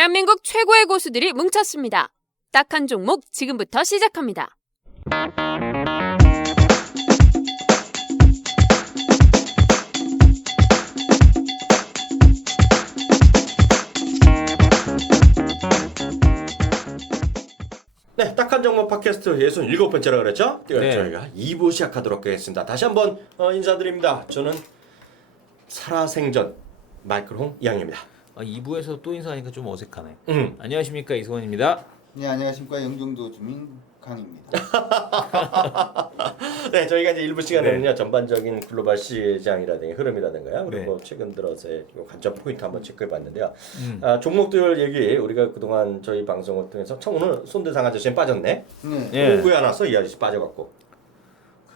대한민국 최고의 고수들이 뭉쳤습니다. 딱 한 종목 지금부터 시작합니다. 네, 딱한 종목 팟캐스트 67번째라 그랬죠? 네. 저희가 2부 시작하도록 하겠습니다. 다시 한번 인사드립니다. 저는 살아생전 마이크로 이양입니다. 2부에서 또 인사하니까 좀 어색하네. 음. 안녕하십니까, 이승원입니다. 네, 안녕하십니까, 영종도 주민 강입니다. 네, 저희가 이제 일부 시간에는요 네. 전반적인 글로벌 시장이라든가 흐름이라든가요, 그리고 네. 최근 들어서의 관점 포인트 한번 체크해봤는데요. 종목들 얘기 우리가 그동안 저희 방송을 통해서 오늘 손대상 아저씨는 빠졌네. 네. 예. 왜 안 왔어? 이 아저씨 빠져갖고.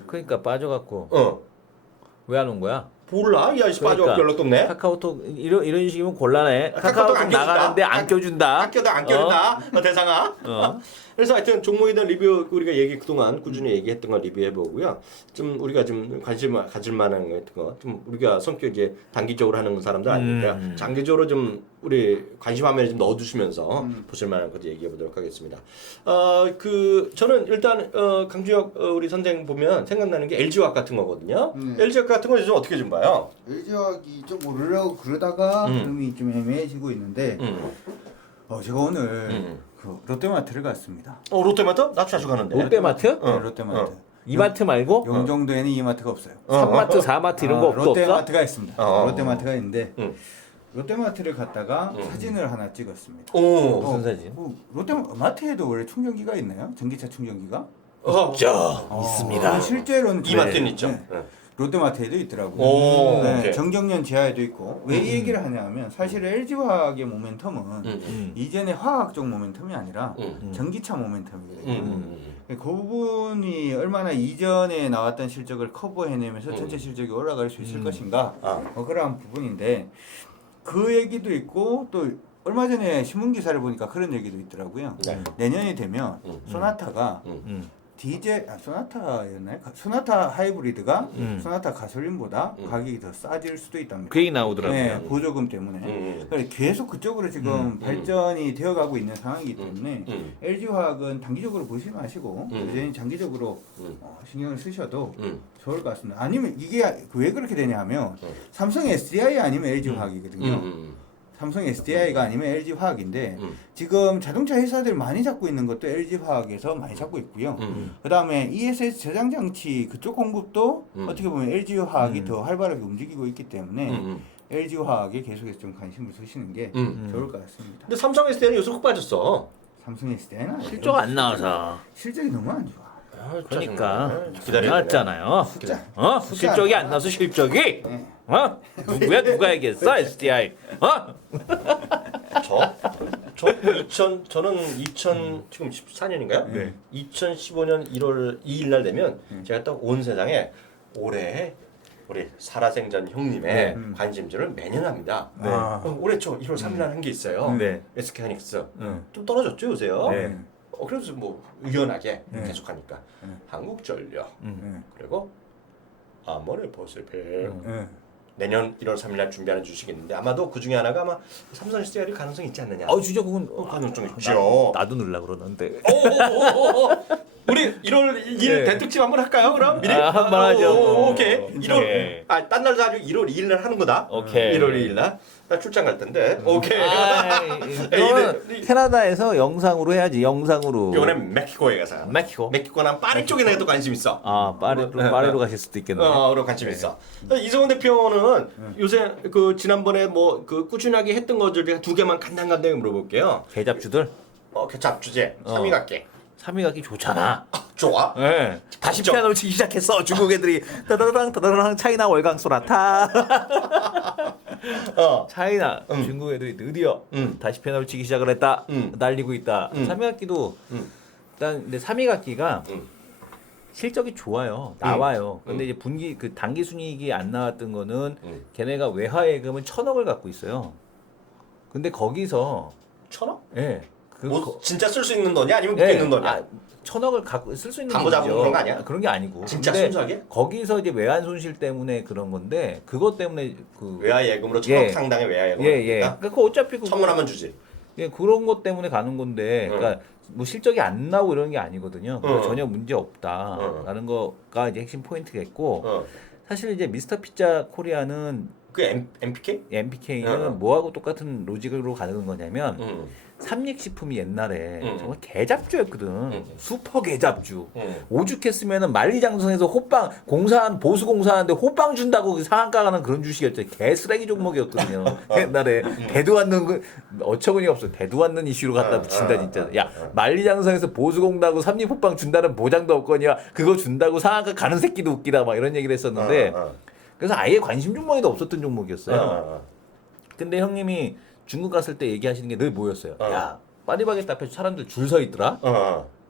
그러니까 빠져갖고 어. 왜 안 온 거야? 몰라, 이 아저씨 그러니까. 빠져갖고 연락도 없네. 카카오톡 이런 식이면 곤란해. 카카오톡 카카오톡 안 껴준다. 나가는데 안 껴준다. 안 껴준다. 대상아. 그래서 하여튼 종목에 대한 리뷰 우리가 얘기 그동안 꾸준히 얘기했던 거 리뷰해보고요. 좀 우리가 좀 관심 가질 만한 거 같은 거, 좀 우리가 성격 이제 단기적으로 하는 사람들 아니니까 장기적으로 좀 우리 관심 화면에 좀 넣어주시면서 보실 만한 것도 얘기해 보도록 하겠습니다. 저는 일단 강주혁 우리 선생 보면 생각나는 게 LG화학 같은 거거든요. LG화학 같은 거 요즘 어떻게 좀 봐요? LG화학이 좀 오르려고 그러다가 흐름이 좀 애매해지고 있는데 제가 오늘 그 롯데마트를 갔습니다. 롯데마트? 나 자주 가는데. 롯데마트? 네, 롯데마트. 이마트 말고? 영종도에는 이마트가 없어요. 3마트, 4마트 이런 거 없어? 롯데마트가 있습니다. 어. 롯데마트가 있는데 롯데마트를 갔다가 사진을 하나 찍었습니다. 오. 무슨 사진? 롯데마트에도 원래 충전기가 있나요? 전기차 충전기가? 있습니다. 실제로는 이마트는 있죠. 네. 롯데마트에도 있더라고요. 오, 네, 오케이. 정경련 지하에도 있고. 왜 이 얘기를 하냐면 사실 LG화학의 모멘텀은 이전의 화학 쪽 모멘텀이 아니라 전기차 모멘텀이거든요. 그 부분이 얼마나 이전에 나왔던 실적을 커버해내면서 전체 실적이 올라갈 수 있을 것인가 그러한 부분인데 그 얘기도 있고 또 얼마 전에 신문 기사를 보니까 그런 얘기도 있더라고요. 네. 내년이 되면 소나타가 소나타였나요? 소나타 하이브리드가 소나타 가솔린보다 가격이 더 싸질 수도 있답니다. 그 얘기 나오더라고요. 네, 보조금 때문에. 그러니까 계속 그쪽으로 지금 발전이 되어가고 있는 상황이기 때문에 LG화학은 단기적으로 보시지 마시고 여전히 장기적으로 신경을 쓰셔도 좋을 것 같습니다. 아니면 이게 왜 그렇게 되냐면 삼성 SDI 아니면 LG화학이거든요. 삼성 SDI가 아니면 LG화학인데 지금 자동차 회사들 많이 잡고 있는 것도 LG화학에서 많이 잡고 있고요. 그다음에 ESS 저장 장치 그쪽 공급도 어떻게 보면 LG화학이 더 활발하게 움직이고 있기 때문에 LG화학에 계속해서 좀 관심을 두시는 게 좋을 것 같습니다. 근데 삼성 SDI는 요새 훅 빠졌어. 삼성 SDI는 실적 안 나와서. 실적이 너무 안 좋아. 그러니까 기다려야 나왔잖아요. 숫자. 실적이 안 나와서 실적이? 네. 누가 얘기했어? SDI? 저는 2000 지금 14년인가요? 네. 2015년 1월 2일 날 되면 제가 딱 온 세상에 올해 우리 살아생전 형님의 네. 관심주를 매년 합니다. 네. 올해 초 1월 3일 날 한 게 있어요. 네. SK하이닉스 좀 떨어졌죠 요새요. 네. 그래서 뭐 의연하게 계속하니까 한국전력 네. 그리고 아모레퍼슬필 네. 내년 1월 3일 날 준비하는 주식이 있는데 아마도 그 중에 하나가 아마 삼성 SDI일 가능성이 있지 않느냐. 진짜 그건 가능성 있죠. 나도 넣으려 그러는데. 우리 1월 2일 네. 대특집 한번 할까요? 그럼 미리 한번 하죠. 오케이. 1월 네. 딴 날도 아니고 1월 2일 날 하는 거다. 오케이. 1월 2일 날. 나 출장 갈 텐데. 오케이. 이거는 캐나다에서 영상으로 해야지. 영상으로. 이번에 멕시코에 가서. 멕시코? 멕시코나 파리 쪽에 내가 또 관심 있어. 파리로 가실 수도 있겠네. 그런 관심 있어. 이성원 대표는 요새 그 지난번에 뭐 그 꾸준하게 했던 것들 제가 두 개만 간단하게 물어볼게요. 개잡주들? 개잡 주제 3위 갈게. 3위 가기 좋잖아. 좋아. 네. 다시 피아노를 치기 시작했어. 중국 애들이 따다랑 차이나 월강 소나타. 차이나 중국 애들이 드디어 다시 피아노를 치기 시작을 했다. 날리고 있다. 3위 학기도 일단 근데 3위 학기가 실적이 좋아요. 나와요. 근데 이제 분기 그 단기 순이익이 안 나왔던 거는 걔네가 외화 예금은 1,000억을 갖고 있어요. 근데 거기서 1,000억? 예. 뭐 진짜 쓸 수 있는 돈이 아니면 묶여 있는 돈이야? 1,000억을 갖고 쓸 수 있는 담보 잡은 돈이죠. 그런 거 아니야? 그런 게 아니고. 진짜 근데 순수하게? 거기서 이제 외환 손실 때문에 그런 건데 그것 때문에 그 외화 예금으로 1,000억 상당의 외화 예금. 예. 그러니까 어차피 그거 천문하면 주지. 예, 그런 것 때문에 가는 건데, 그러니까 뭐 실적이 안 나오고 이런 게 아니거든요. 전혀 문제 없다라는 거가 이제 핵심 포인트겠고, 사실 이제 미스터 피자 코리아는 그 MPK? MPK는 뭐하고 똑같은 로직으로 가는 거냐면 삼립식품이 옛날에 정말 개잡주였거든. 슈퍼 개잡주. 오죽했으면은 만리장성에서 호빵 공사한 보수 공사하는데 호빵 준다고 상한가 가는 그런 주식이었죠. 개 쓰레기 종목이었거든요. 옛날에 대도 않는 그 어처구니 없어. 대도 않는 이슈로 갖다 붙인다 진짜. 야 만리장성에서 보수 공다고 삼립 호빵 준다는 보장도 없거니와 그거 준다고 상한가 가는 새끼도 웃기다 막 이런 얘기를 했었는데. 그래서 아예 관심 종목에도 없었던 종목이었어요. 근데 형님이 중국 갔을 때 얘기하시는 게 늘 뭐였어요? 야 파리바게뜨 앞에 사람들 줄 서 있더라.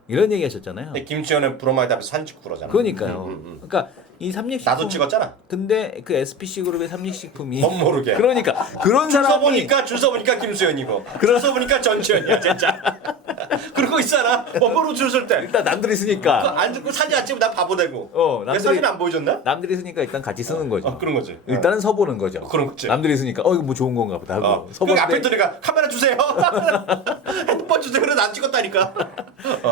이런 얘기 하셨잖아요. 김치현의 브로마이드 앞에서 사진 찍고 그러잖아. 그러니까요. 그러니까 이 삼립식품 나도 찍었잖아. 근데 그 SPC 그룹의 삼립식품이 멋모르게. 그러니까 그런 사람이 줄 서보니까 김수현이고 줄 서보니까 전치현이야 진짜. 그러고 있잖아. 멋모르고 줄 설 때. 일단 남들이 쓰니까 안 듣고 사진 안 찍으면 나 바보 되고. 내 남들이- 사진 안 보여줬나? 남들이 쓰니까 일단 같이 쓰는 거죠. 그런 거지. 일단은 서보는 거죠. 그런 거지. 남들이 쓰니까 이거 뭐 좋은 건가 보다 하고 그 서보는데 앞에 있더니까 카메라 주세요. 핸드폰 주세요. 그래서 안 찍었다니까.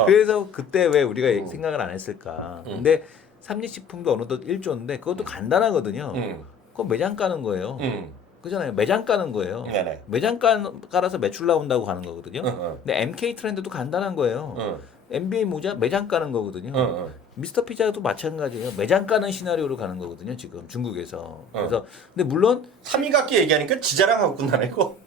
그래서 그때 왜 우리가 생각을 안 했을까? 근데 삼립식품도 어느덧 1조인데 그것도 간단하거든요. 그거 매장 까는 거예요. 그잖아요. 매장 까는 거예요. 네네. 매장 깔아서 매출 나온다고 가는 거거든요. 근데 MK 트렌드도 간단한 거예요. NBA 모자 매장 까는 거거든요. 미스터 피자도 마찬가지예요. 매장 까는 시나리오로 가는 거거든요. 지금 중국에서. 그래서 근데 물론 3위각기 얘기하니까 지자랑하고 끝나네 이거.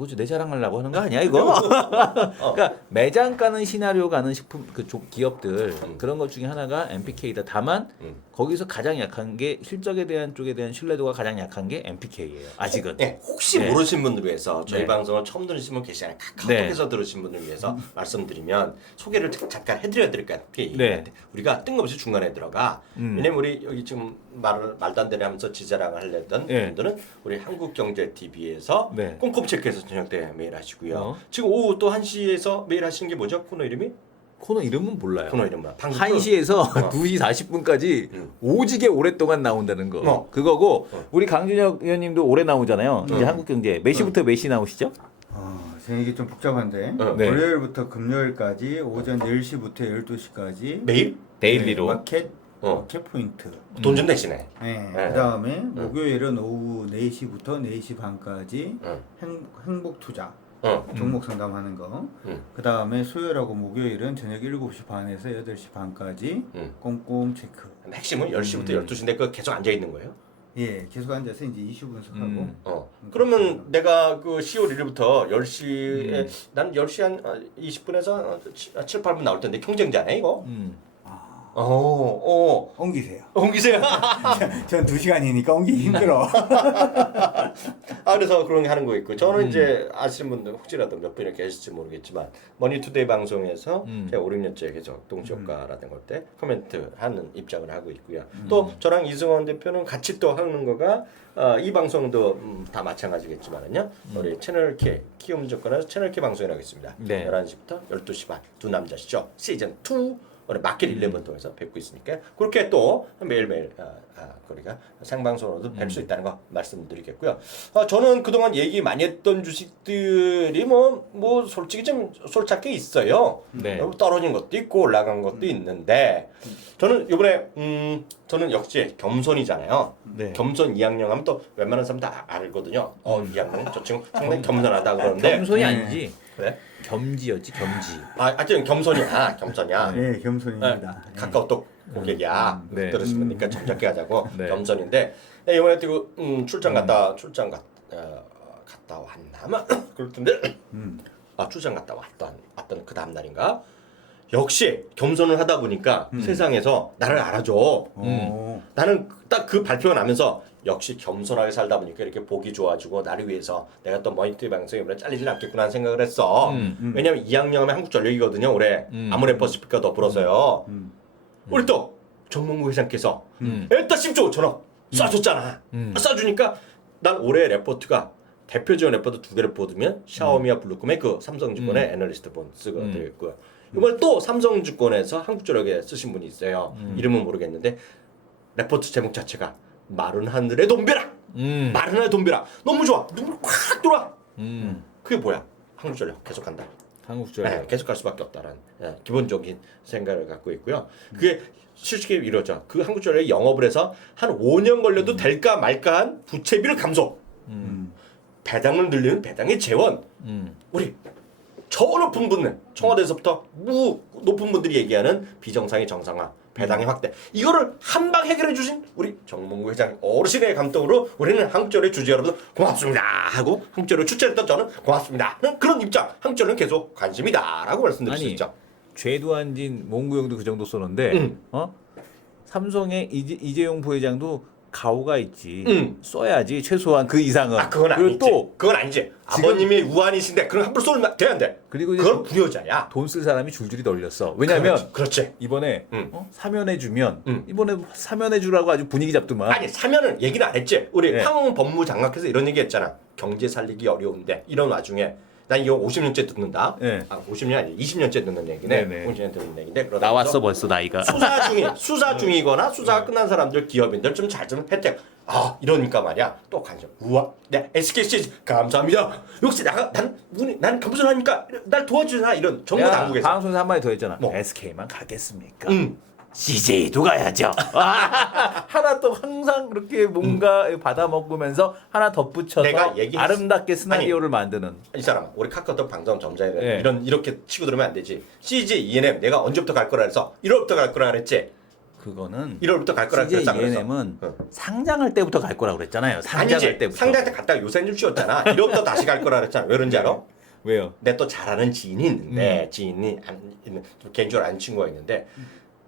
그죠. 내 자랑하려고 하는 거 아니야 이거? 그러니까 매장 까는 시나리오 가는 식품 기업들 그런 것 중에 하나가 MPK다. 다만 거기서 가장 약한 게 실적에 대한 쪽에 대한 신뢰도가 가장 약한 게 MPK예요. 아직은. 네, 혹시 네. 모르신 분들 위해서 저희 네. 방송을 처음 들으신 분 계시잖아요. 카카오톡에서 들으신 분들 위해서 말씀드리면 소개를 잠깐 해드려야 될까요? 네. 우리가 뜬금없이 중간에 들어가. 왜냐면 우리 여기 지금 말도 안 되네 하면서 지자랑을 하려던 네. 분들은 우리 한국경제TV에서 네. 꼼꼼 체크해서 저녁 때 매일 하시고요. 지금 오후 또 1시에서 매일 하시는 게 뭐죠? 코너 이름이? 코너 이름은 몰라요. 코너 이름 뭐야? 방금 1시에서 2시 40분까지 오지게 오랫동안 나온다는 거. 그거고 우리 강준혁 의원님도 오래 나오잖아요. 이제 한국경제. 몇 시부터 몇 시 나오시죠? 제 얘기 좀 복잡한데 네. 월요일부터 금요일까지 오전 10시부터 12시까지 매일? 데일리로. 마켓 포인트. 돈 좀 내시네. 네. 그다음에 목요일은 오후 4시부터 4시 반까지 행복 투자 종목 상담하는 거. 그다음에 수요일하고 목요일은 저녁 7시 반에서 8시 반까지 꼼꼼 체크. 핵심은 10시부터 12시인데 그거 계속 앉아 있는 거예요? 예, 계속 앉아서 이제 이슈 분석하고. 그러면 내가 그 10월 1일부터 10시에 난 10시 한 20분에서 7, 8분 나올 텐데 경쟁자네 이거. 옮기세요. 옮기세요. 전 2시간이니까 옮기기 힘들어. 그래서 그런 게 하는 거 있고 저는 이제 아시는 분들 혹시라도 몇 분이 계실지 모르겠지만 머니투데이 방송에서 제가 5, 6년째 계속 동시효과라는 걸 때 코멘트 하는 입장을 하고 있고요. 또 저랑 이승원 대표는 같이 또 하는 거가 이 방송도 다 마찬가지겠지만은요. 우리 채널 K 키움증권에서 채널 K 방송이라고 있습니다. 네. 11시부터 12시 반 두 남자 시죠. 시즌 2 오늘 마켓 11 통해서 뵙고 있으니까 그렇게 또 매일매일 우리가 생방송으로도 뵐 수 있다는 거 말씀드리겠고요. 저는 그동안 얘기 많이 했던 주식들이 뭐 솔직히 좀 솔직하게 있어요. 네. 떨어진 것도 있고 올라간 것도 있는데 저는 이번에 저는 역시 겸손이잖아요. 네. 겸손 이양령 하면 또 웬만한 사람 다 알거든요. 이양령 저 친구 상당히 겸손하다 그러는데 겸손이 아니지. 그래? 겸지였지 겸지. 하여튼 겸손이야. 네, 겸손입니다. 네, 카카오톡 고객이야. 네. 들으시니까 점잖게 하자고 네. 겸손인데 이번에 또 출장 갔다 왔나? 그럴 텐데 출장 갔다 왔던 그 다음 날인가? 역시 겸손을 하다 보니까 세상에서 나를 알아줘. 나는 딱 그 발표가 나면서 역시 겸손하게 살다 보니까 이렇게 보기 좋아지고 나를 위해서 내가 또 머니투데이 방송에 이번에 잘리질 않겠구나 하는 생각을 했어. 왜냐면 2학년 하면 한국전력이거든요. 올해 아모레퍼시픽과 더불어서요. 우리 또 정몽구 회장께서 일단 10조 전억 쏴줬잖아. 쏴주니까 난 올해 레포트가 대표 지원 레포트 2개를 뽑으면 샤오미와 블루콤의 그 삼성증권의 애널리스트 본스가 되겠고요. 이번에 또 삼성증권에서 한국전력에 쓰신 분이 있어요. 이름은 모르겠는데 레포트 제목 자체가 마른 하늘의 돈벼락. 마른 하늘의 돈벼락. 너무 좋아. 눈물 확 돌아. 그게 뭐야? 한국전력 계속 간다. 한국전력. 네, 계속 갈 수밖에 없다라는 기본적인 생각을 갖고 있고요. 그게 솔직히 이러죠. 그 한국전력이 영업을 해서 한 5년 걸려도 될까 말까한 부채비를 감소. 배당을 늘리는 배당의 재원. 우리 저 높은 분들 청와대에서부터 높은 분들이 얘기하는 비정상의 정상화, 배당의 확대. 이거를 한방 해결해 주신 우리 정몽구 회장 어르신의 감동으로 우리는 한국전력 주주 여러분 고맙습니다 하고 한국전력 출제했던 저는 고맙습니다. 그런 입장. 한국전력은 계속 관심이다라고 말씀드릴 수 있죠. 죄도 안 진 몽구 형도 그 정도 쏘는데 삼성의 이재용 부회장도 가오가 있지. 써야지 최소한 그 이상은. 그건 아니지. 그건 아니지. 아버님이 우한이신데 그럼 함부로 쏘면 돼야 돼. 그리고 이제 그건 불효자야. 돈 쓸 사람이 줄줄이 널렸어. 왜냐면 그렇지. 이번에 사면해 주면 이번에 사면해 주라고 아주 분위기 잡더만. 아니 사면은 얘기는 안 했지. 우리 네. 황 법무장관께서 이런 얘기했잖아. 경제 살리기 어려운데 이런 와중에 난 이거 50년째 듣는다. 네. 50년 아니 20년째 듣는 얘기네. 네네. 50년 듣는 얘기인데 나왔어 벌써 나이가. 수사 중이거나 수사가 끝난 사람들 기업인들 좀 잘 좀 혜택. 이러니까 말이야. 또 관심. 우와. 네 SKC 감사합니다. 역시 난 겸손하니까 날 도와주나 이런 정부 당국에서. 방송에서 한마디 더 했잖아. 뭐? SK만 가겠습니까? CJ도 가야죠. 하나 또 항상 그렇게 뭔가 받아 먹으면서 하나 덧붙여서 내가 아름답게 시나리오를 만드는. 이 사람 우리 카카오톡 방송 점자에 네. 이렇게 치고 들으면 안 되지. CJ ENM 내가 언제부터 갈 거라 해서 1월부터 갈 거라 그랬지. 그거는 1월부터 갈 거라 CJ 그랬잖아. ENM은 상장할 때부터 갈 거라고 그랬잖아요. 상장할 아니지. 때부터. 상장할 때 갔다가 요새는 좀 쉬었잖아. 1월부터 다시 갈 거라 그랬잖아. 왜 그런지 알아? 왜요? 내 또 잘 아는 지인이 있는데 지인이 개인적으로 아는 친구가 있는데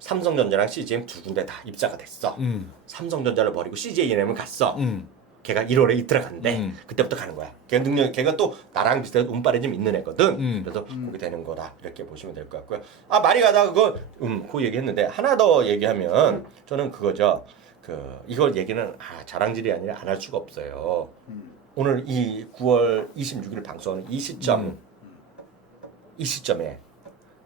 삼성전자랑 CJM 두 군데 다 입사가 됐어. 삼성전자를 버리고 CJ ENM을 갔어. 걔가 1월에 이틀에 간대. 그때부터 가는 거야. 걔가 또 나랑 비슷하게 운빨이 좀 있는 애거든. 그래서 그게 되는 거다. 이렇게 보시면 될 것 같고요. 많이 가다가 그 얘기했는데 하나 더 얘기하면 저는 그거죠. 이걸 얘기는 자랑질이 아니라 안 할 수가 없어요. 오늘 이 9월 26일 방송하는 이 시점에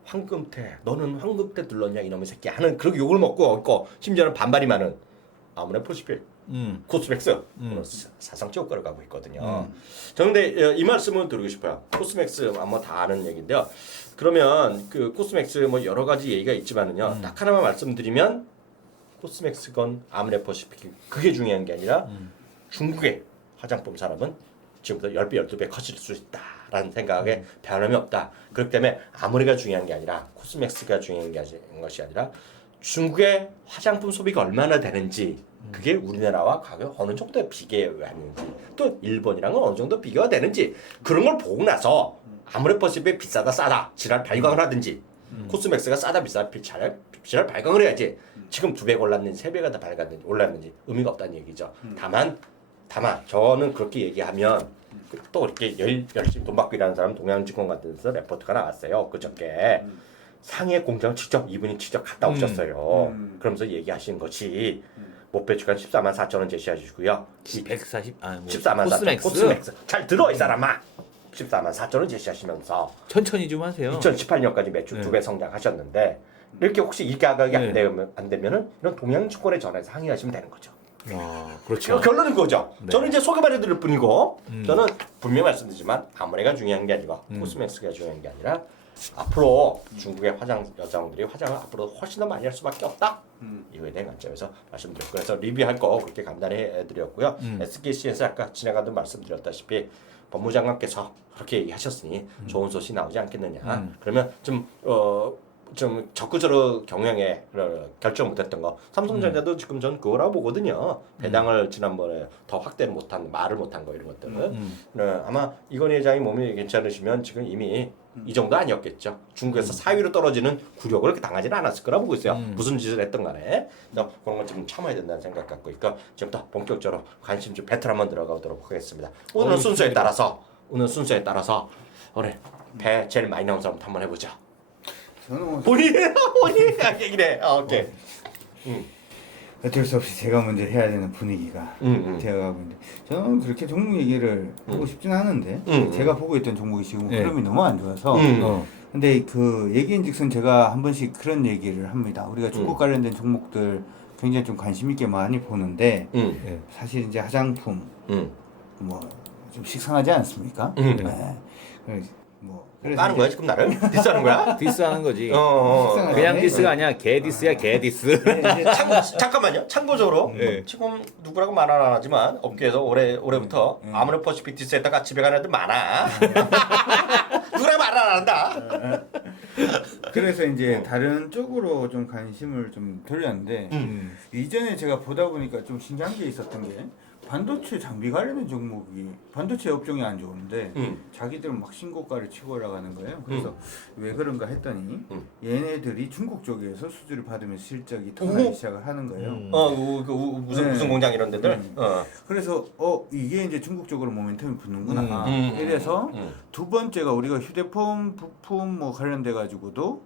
황금태 너는 황금태 눌렀냐 이놈의 새끼 하는 그렇게 욕을 먹고 있고 심지어는 반발이 많은 아무래 포시필 코스맥스 오늘 사상적 걸어가고 있거든요. 저는 근데 이 말씀을 드리고 싶어요. 코스맥스 아마 다 아는 얘기인데요. 그러면 그 코스맥스 뭐 여러 가지 얘기가 있지만은요. 딱 하나만 말씀드리면 코스맥스건 아무래퍼시픽 그게 중요한 게 아니라 중국의 화장품 산업은 지금보다 10배, 12배 커질 수 있다라는 생각에 변함이 없다. 그렇기 때문에 아무리가 중요한 게 아니라 코스맥스가 중요한 것이 아니라 중국의 화장품 소비가 얼마나 되는지 그게 우리나라와 가격 어느 정도 비교하는지 또 일본이랑은 어느 정도 비교가 되는지 그런 걸 보고 나서 아무래퍼시픽이 비싸다 싸다 지랄 발광을 하든지 코스맥스가 싸다 비싸다 지랄 발광을 해야지 지금 2배 올랐는지 3배가 더 올랐는지 의미가 없다는 얘기죠. 다만 저는 그렇게 얘기하면 또 이렇게 열심히 돈 받고 일하는 사람 동양증권 같은 데서 레포트가 나왔어요. 그저께 상해 공장 이분이 직접 갔다 오셨어요. 그러면서 얘기하신 것이 목표 주가 14만 4천 원 제시하시고요. 140 14만 4천 원 코스맥스 잘 들어 이 사람아. 14만 4천 원 제시하시면서 천천히 좀 하세요. 2018년까지 매출 2배 성장하셨는데 이렇게 혹시 이 가격이 안 되면은 이런 동양증권에 전화해서 항의하시면 되는 거죠. 그렇죠. 결론은 그거죠. 저는 이제 소개만 해드릴 뿐이고 저는 분명히 말씀드리지만 아무래가 중요한 게 아니고 코스맥스가 중요한 게 아니라 앞으로 중국의 여성들이 화장을 앞으로 훨씬 더 많이 할 수밖에 없다. 이거에 대한 관점에서 말씀드렸고 그래서 리뷰할 거 그렇게 간단히 해드렸고요. SKC에서 아까 지나가던 말씀드렸다시피 법무장관께서 그렇게 얘기하셨으니 좋은 소식 나오지 않겠느냐. 그러면 좀 적극적으로 경영에 결정 못했던 거 삼성전자도 지금 전 그거라고 보거든요. 배당을 지난번에 더 확대를 못한 말을 못한 거 이런 것들은 아마 이건희 회장이 몸이 괜찮으시면 지금 이미 이 정도 아니었겠죠. 중국에서 4위로 떨어지는 굴욕을 그렇게 당하지는 않았을 거라 보고 있어요. 무슨 짓을 했던 간에 그런 건 지금 참아야 된다는 생각 갖고 있고 지금부터 본격적으로 관심 좀 배틀 한번 들어가도록 하겠습니다. 오늘 순서에 따라서 오늘 배 제일 많이 나온 사람부터 한번 해보자. 저는 본인이 얘기래. 오케이. 어쩔 수 없이 제가 먼저 해야 되는 분위기가 제가 하고 있는데 저는 그렇게 종목 얘기를 하고 싶진 않은데 제가 보고 있던 종목이 지금 흐름이 너무 안 좋아서 근데 그 얘기인즉슨 제가 한 번씩 그런 얘기를 합니다. 우리가 중국 관련된 종목들 굉장히 좀 관심 있게 많이 보는데 사실 이제 화장품 뭐 좀 식상하지 않습니까? 네. 뭐 까는 거야 지금 나를? 디스하는 거야? 디스하는 거지. 식상하네. 그냥 디스가 아니야. 개 디스야, 개 디스. 네, 이제 잠깐만요. 참고적으로 네. 지금 누구라고 말 안 하지만 업계에서 올해부터 아모레 퍼시픽 디스했다가 집에 가는 애들 많아. 누구라고 말 안 한다. 그래서 이제 다른 쪽으로 좀 관심을 좀 돌렸는데 이전에 제가 보다 보니까 좀 신기한 게 있었던 게 반도체 장비 관련된 종목이 반도체 업종이 안 좋은데 자기들은 막 신고가를 치고 올라가는 거예요. 그래서 왜 그런가 했더니 얘네들이 중국 쪽에서 수주를 받으면서 실적이 턴나기 시작을 하는 거예요. 무슨 공장 이런 데들. 그래서 이게 이제 중국 쪽으로 모멘텀이 붙는구나. 이래서 두 번째가 우리가 휴대폰 부품 뭐 관련돼 가지고도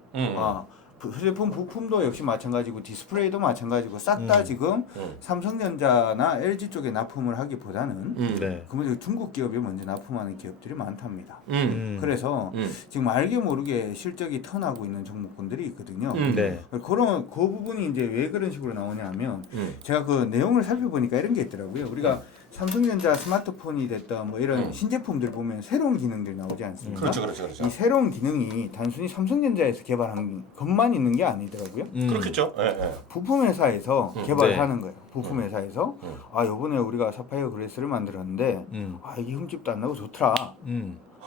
휴대폰 부품도 역시 마찬가지고 디스플레이도 마찬가지고 싹 다 지금 삼성전자나 LG 쪽에 납품을 하기보다는 네. 그러면 중국 기업이 먼저 납품하는 기업들이 많답니다. 그래서 음. 지금 알게 모르게 실적이 턴하고 있는 종목군들이 있거든요. 네. 그런 그 부분이 이제 왜 그런 식으로 나오냐면 제가 그 내용을 살펴보니까 이런 게 있더라고요. 우리가 삼성전자 스마트폰이 됐다 뭐 이런 신제품들 보면 새로운 기능들이 나오지 않습니까? 그렇죠. 이 새로운 기능이 단순히 삼성전자에서 개발한 것만 있는 게 아니더라고요. 그렇겠죠. 부품 회사에서 개발하는 거예요. 부품 회사에서 요번에 우리가 사파이어 그레스를 만들었는데 이게 흠집도 안 나고 좋더라.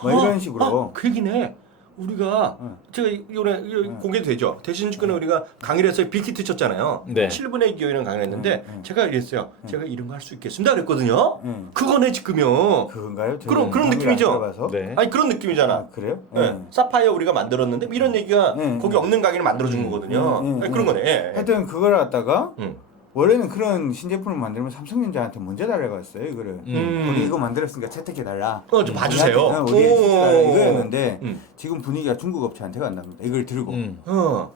뭐 이런 식으로. 그 얘기네. 우리가 제가 이번에 공개되죠. 대신주권에 우리가 강의를 해서 빅히트 쳤잖아요. 네. 7분의 2 이런 강의를 했는데 제가 이랬어요. 제가 이런 거 할 수 있겠습니다 그랬거든요. 그거네 지금요. 그건가요? 그런 느낌이죠. 네. 아니 그런 느낌이잖아. 그래요? 사파이어 우리가 만들었는데 이런 얘기가 거기 없는 강의를 만들어준 거거든요. 그런 거네. 하여튼 그걸 갖다가 원래는 그런 신제품을 만들면 삼성전자한테 먼저 달려갔어요 이거를. 우리 이거 만들었으니까 채택해달라. 좀 봐주세요. 우리 이거였는데 지금 분위기가 중국 업체한테 간답니다. 이걸 들고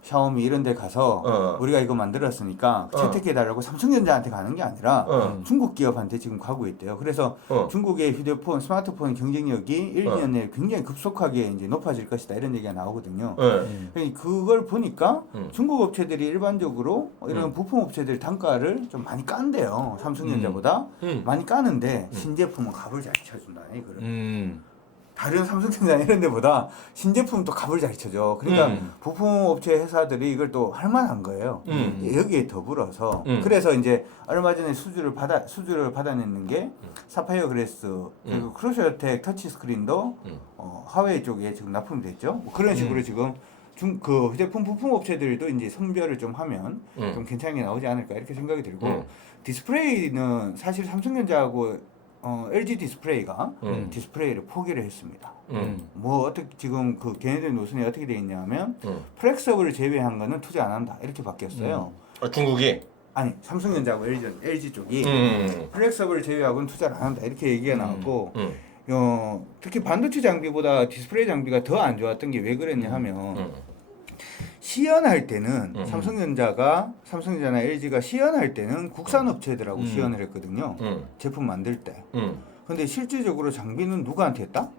샤오미 이런 데 가서 우리가 이거 만들었으니까 채택해달라고 삼성전자한테 가는 게 아니라 중국 기업한테 지금 가고 있대요. 그래서 중국의 휴대폰, 스마트폰 경쟁력이 1, 2년 내에 굉장히 급속하게 이제 높아질 것이다 이런 얘기가 나오거든요. 그러니까 그걸 보니까 중국 업체들이 일반적으로 이런 부품 업체들 단가를 좀 많이 깐대요. 삼성전자보다 많이 까는데 신제품은 값을 잘 쳐준다 이거를. 다른 삼성전자 이런 데보다 신제품 또 값을 잘 쳐줘. 그러니까 부품 업체 회사들이 이걸 또 할만한 거예요. 여기에 더불어서 그래서 이제 얼마 전에 수주를 받아내는 게 사파이어 그레스 그리고 크루시어텍 터치 스크린도 화웨이 쪽에 지금 납품이 됐죠. 뭐 그런 식으로 지금 그 휴대폰 부품 업체들도 이제 선별을 좀 하면 좀 괜찮게 나오지 않을까 이렇게 생각이 들고 디스플레이는 사실 삼성전자하고 LG 디스플레이가 디스플레이를 포기를 했습니다. 뭐 어떻게 지금 그 걔네들 노선이 어떻게 돼 있냐면 플렉서블을 제외한 거는 투자 안 한다 이렇게 바뀌었어요. 중국이? 아니 삼성전자하고 LG 쪽이 플렉서블을 제외하고는 투자를 안 한다 이렇게 얘기가 나왔고 특히 반도체 장비보다 디스플레이 장비가 더 안 좋았던 게 왜 그랬냐 하면 시연할 때는 삼성전자나 LG가 시연할 때는 국산 업체들하고 시연을 했거든요. 제품 만들 때. 근데 실질적으로 장비는 누구한테 했다?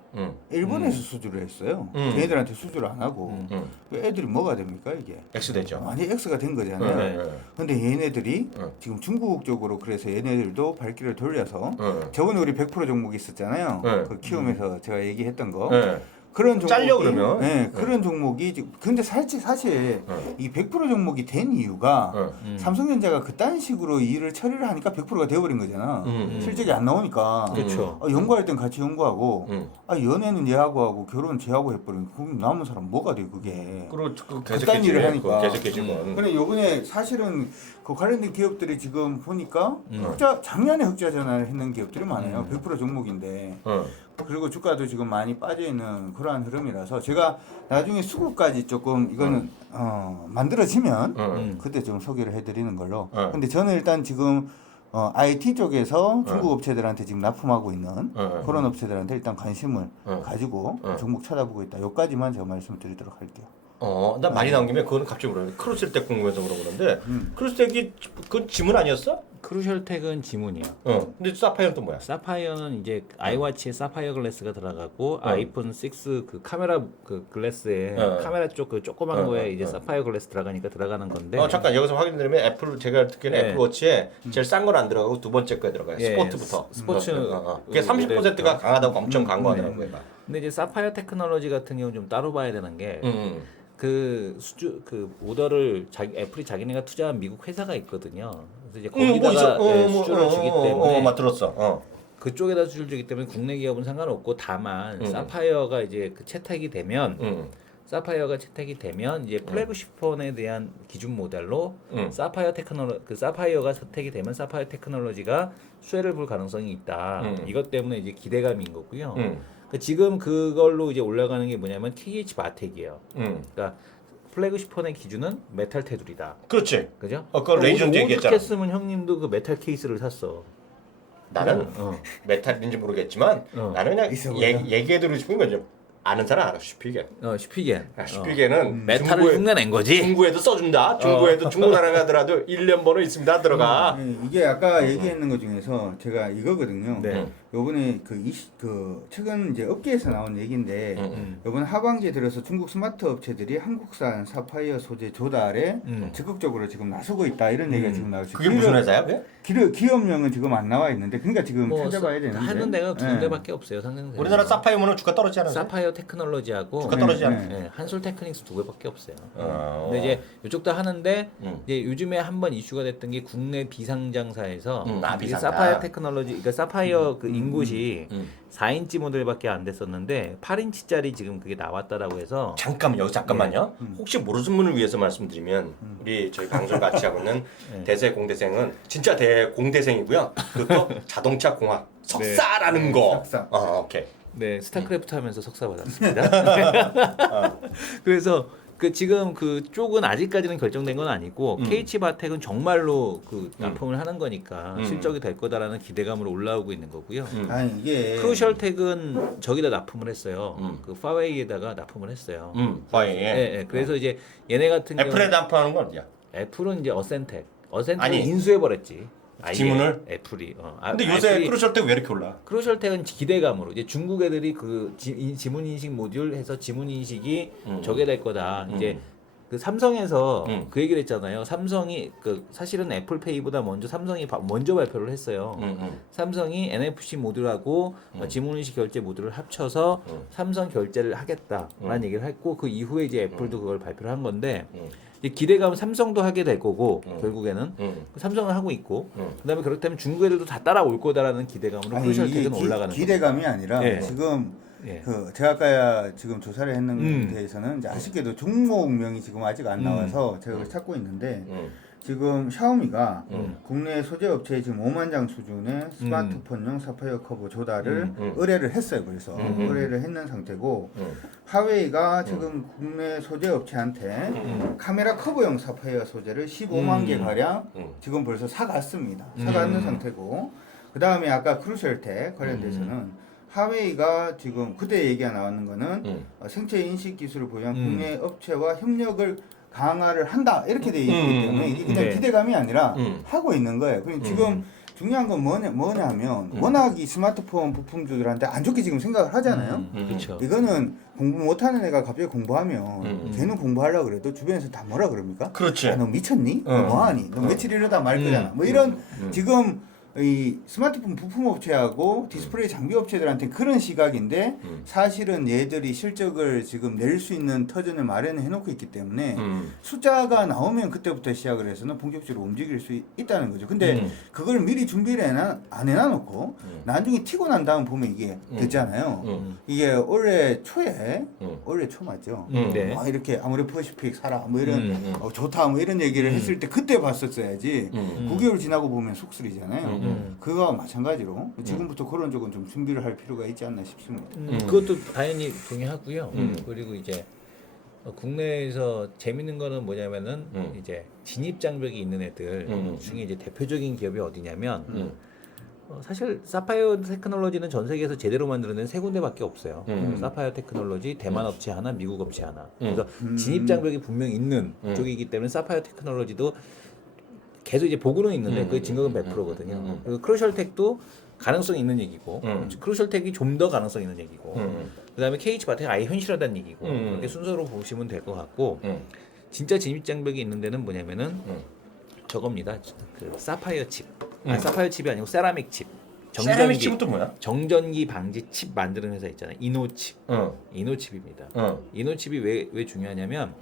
일본에서 수주를 했어요. 걔네들한테 수주를 안 하고. 애들이 뭐가 됩니까 이게? X 되죠. 완전 X가 된 거잖아요. 근데 얘네들이 지금 중국 쪽으로 그래서 얘네들도 발길을 돌려서 저번에 우리 100% 종목 있었잖아요. 그 키움에서 제가 얘기했던 거. 그런 종목이 잘려 그러면? 그런 종목이 지금 근데 사실 이 100% 종목이 된 이유가 삼성전자가 그딴 식으로 일을 처리를 하니까 100%가 되어버린 거잖아. 실적이 안 나오니까. 그렇죠. 연구할 땐 같이 연구하고 연애는 얘하고 하고 결혼은 쟤하고 해버리면 그럼 남은 사람 뭐가 돼 그게. 그딴 일을 하니까. 근데 요번에 사실은 그 관련된 기업들이 지금 보니까 작년에 흑자 전환을 했는 기업들이 많아요. 100% 종목인데. 그리고 주가도 지금 많이 빠져있는 그러한 흐름이라서 제가 나중에 수급까지 조금 이거는 만들어지면 그때 좀 소개를 해드리는 걸로. 근데 저는 일단 지금 IT 쪽에서 중국 업체들한테 지금 납품하고 있는 그런 업체들한테 일단 관심을 가지고 종목 찾아보고 있다. 여기까지만 제가 말씀드리도록 할게요. 나 많이 나온 김에 그거는 갑자기 물어요. 크루스텍 궁금해서 물어보는데 크루스텍이 그 지문 아니었어? 크루셜텍은 지문이야. 근데 사파이어는 또 뭐야? 사파이어는 이제 아이워치에 사파이어 글래스가 들어가고 아이폰 6 그 카메라 그 글래스에 카메라 쪽 그 조그만 거에 이제 사파이어 글래스 들어가니까 들어가는 건데. 잠깐 여기서 확인드리면 애플 제가 듣기에는 네. 애플워치에 제일 싼 건 안 들어가고 두 번째 거에 들어가요. 예, 스포츠부터. 스포츠. 그게 30%가 강하다고 엄청 강조하더라고요. 근데 이제 사파이어 테크놀로지 같은 경우는 좀 따로 봐야 되는 게 그 수주 그 오더를 애플이 자기네가 투자한 미국 회사가 있거든요. 그래서 이제 거기다가 수주를 주기 때문에 들었어. 그쪽에다 수주를 주기 때문에 국내 기업은 상관없고 다만 사파이어가 이제 그 채택이 되면 사파이어가 채택이 되면 이제 플래그십 폰에 대한 기준 모델로 사파이어가 채택이 되면 사파이어 테크놀로지가 수혜를 볼 가능성이 있다. 이것 때문에 이제 기대감인 거고요. 그러니까 지금 그걸로 이제 올라가는 게 뭐냐면 TH 바텍이에요. 그러니까 플래그십 폰의 기준은 메탈 테두리다. 그렇지. 그죠? 그거 레이전드 얘기했잖아. 오죽 했으면 형님도 그 메탈 케이스를 샀어. 나는 메탈인지 모르겠지만 나는 그냥 얘기해드리고 싶은 거죠. 아는 사람 알아. 슈피겐. 슈피겐. 슈피겐은 메탈을 흉내낸 거지. 중구에도 써준다. 중구에도 중국 나라 가더라도 1년 번호 있습니다. 들어가. 이게 아까 얘기했는 것 중에서 제가 이거거든요. 네. 요번에 최근 이제 업계에서 나온 얘기인데 요번 하반기에 들어서 중국 스마트 업체들이 한국산 사파이어 소재 조달에 적극적으로 지금 나서고 있다 이런 얘기가 지금 나오고 있어요. 그게 무슨 회사야? 그게? 기업명은 지금 안 나와 있는데 그러니까 지금 뭐 찾아봐야 되는데 하는 데가 두 군데밖에 없어요. 상생세. 우리나라 사파이어는 주가 떨어지지 않아요? 사파이어 테크놀로지하고 주가 떨어지지 않아요? 네, 한솔 테크닉스 두 개밖에 없어요. 근데 이제 이쪽도 하는데 이제 요즘에 한번 이슈가 됐던 게 국내 비상장사에서 비상장. 사파이어 테크놀로지, 그러니까 사파이어 그 인곳이 4인치 모델밖에 안 됐었는데 8인치짜리 지금 그게 나왔다라고 해서 잠깐만요. 혹시 모르는 분을 위해서 말씀드리면 우리 저희 방송 같이 하고 있는 대세 공대생은 진짜 대공대생이고요. 그것도 자동차 공학 석사라는 거. 석사. 오케이. 네, 스타크래프트 하면서 석사 받았습니다. 그래서 그 지금 그쪽은 아직까지는 결정된 건 아니고 KH 바텍은 정말로 그 납품을 하는 거니까 실적이 될 거다라는 기대감으로 올라오고 있는 거고요. 아니 이게 크루셜텍은 저기다 납품을 했어요. 그 파웨이에다가 납품을 했어요. 파웨이에. 네, 그래서 이제 얘네 같은 경우 애플에 납품하는 건 어디야? 애플은 이제 어센텍을 아니, 인수해 버렸지. 지문을? 애플이. 근데 요새 크루셜텍 왜 이렇게 올라? 크루셜텍은 기대감으로 이제 중국 애들이 그 지문 인식 모듈 해서 지문 인식이 저게 될 거다. 이제 그 삼성에서 그 얘기를 했잖아요. 삼성이 그 사실은 애플페이보다 먼저 삼성이 먼저 발표를 했어요. 삼성이 NFC 모듈하고 지문 인식 결제 모듈을 합쳐서 삼성 결제를 하겠다라는 얘기를 했고 그 이후에 이제 애플도 그걸 발표를 한 건데 이제 기대감은 삼성도 하게 될 거고 결국에는 삼성은 하고 있고 그다음에 그렇다면 중국 애들도 다 따라올 거다라는 기대감으로 크루셜텍은 올라가는 기대감이 아니라 예. 지금 예. 제가 아까 지금 조사를 했는 데에서는 이제 아쉽게도 종목명이 지금 아직 안 나와서 제가 그걸 찾고 있는데 지금 샤오미가 국내 소재 업체에 지금 5만 장 수준의 스마트폰용 사파이어 커버 조달을 의뢰를 했어요. 그래서 의뢰를 했는 상태고 화웨이가 지금 국내 소재 업체한테 카메라 커버용 사파이어 소재를 15만 개 가량 지금 벌써 사갔습니다. 사갔는 상태고 그 다음에 아까 크루셜텍 관련돼서는 화웨이가 지금 그때 얘기가 나오는 거는 생체 인식 기술을 보유한 국내 업체와 협력을 강화를 한다 이렇게 돼 있기 때문에 이게 그냥 네. 기대감이 아니라 하고 있는 거예요. 그리고 지금 중요한 건 뭐냐면 워낙 이 스마트폰 부품주들한테 안 좋게 지금 생각을 하잖아요. 그렇죠. 이거는 공부 못하는 애가 갑자기 공부하면 걔는 공부하려고 그래도 주변에서 다 뭐라 그럽니까? 그렇지. 야, 너 미쳤니? 너 뭐하니? 너 며칠 이러다 말 거잖아. 뭐 이런 지금 이 스마트폰 부품 업체하고 디스플레이 장비 업체들한테 그런 시각인데 사실은 얘들이 실적을 지금 낼 수 있는 터전을 마련해 놓고 있기 때문에 숫자가 나오면 그때부터 시작을 해서는 본격적으로 움직일 수 있다는 거죠. 근데 그걸 미리 준비를 안 해놔놓고 나중에 튀고 난 다음 보면 이게 됐잖아요. 이게 올해 초에 올해 초 맞죠? 네. 이렇게 아모레퍼시픽 사라 뭐 이런 좋다 뭐 이런 얘기를 했을 때 그때 봤었어야지 9개월 지나고 보면 속쓰리잖아요. 그거와 마찬가지로 지금부터 그런 쪽은 좀 준비를 할 필요가 있지 않나 싶습니다. 그것도 당연히 동의하고요. 그리고 이제 국내에서 재밌는 거는 뭐냐면은 이제 진입 장벽이 있는 애들 중에 이제 대표적인 기업이 어디냐면 사실 사파이어 테크놀로지는 전 세계에서 제대로 만드는 세 군데밖에 없어요. 사파이어 테크놀로지 대만 업체 하나, 미국 업체 하나. 그래서 진입 장벽이 분명히 있는 쪽이기 때문에 사파이어 테크놀로지도 계속 이제 보고는 있는데 그 증거는 100%거든요. 그리고 크루셜텍도 가능성이 있는 얘기고 크루셜텍이 좀 더 가능성 있는 얘기고 그다음에 KH바텍이 아예 현실화된 얘기고 이렇게 순서로 보시면 될 것 같고 진짜 진입 장벽이 있는 데는 뭐냐면은 저겁니다. 그 사파이어 칩. 아니, 사파이어 칩이 아니고 세라믹 칩. 세라믹 칩은 또 뭐야? 정전기 방지 칩 만드는 회사 있잖아요. 이노칩. 이노칩입니다. 이노칩이 왜 중요하냐면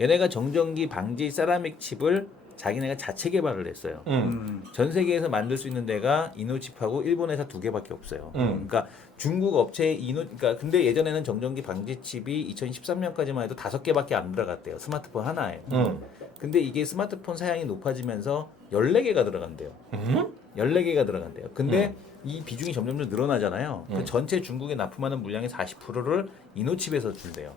얘네가 정전기 방지 세라믹 칩을 자기네가 자체 개발을 했어요. 전 세계에서 만들 수 있는 데가 이노칩하고 일본 회사 2개밖에 없어요. 그러니까 중국 업체 그러니까 근데 예전에는 정전기 방지 칩이 2013년까지만 해도 5개밖에 안 들어갔대요. 스마트폰 하나에. 근데 이게 스마트폰 사양이 높아지면서 14개가 들어간대요. 14개가 들어간대요. 근데 이 비중이 점점 늘어나잖아요. 그 전체 중국에 납품하는 물량의 40%를 이노칩에서 준대요.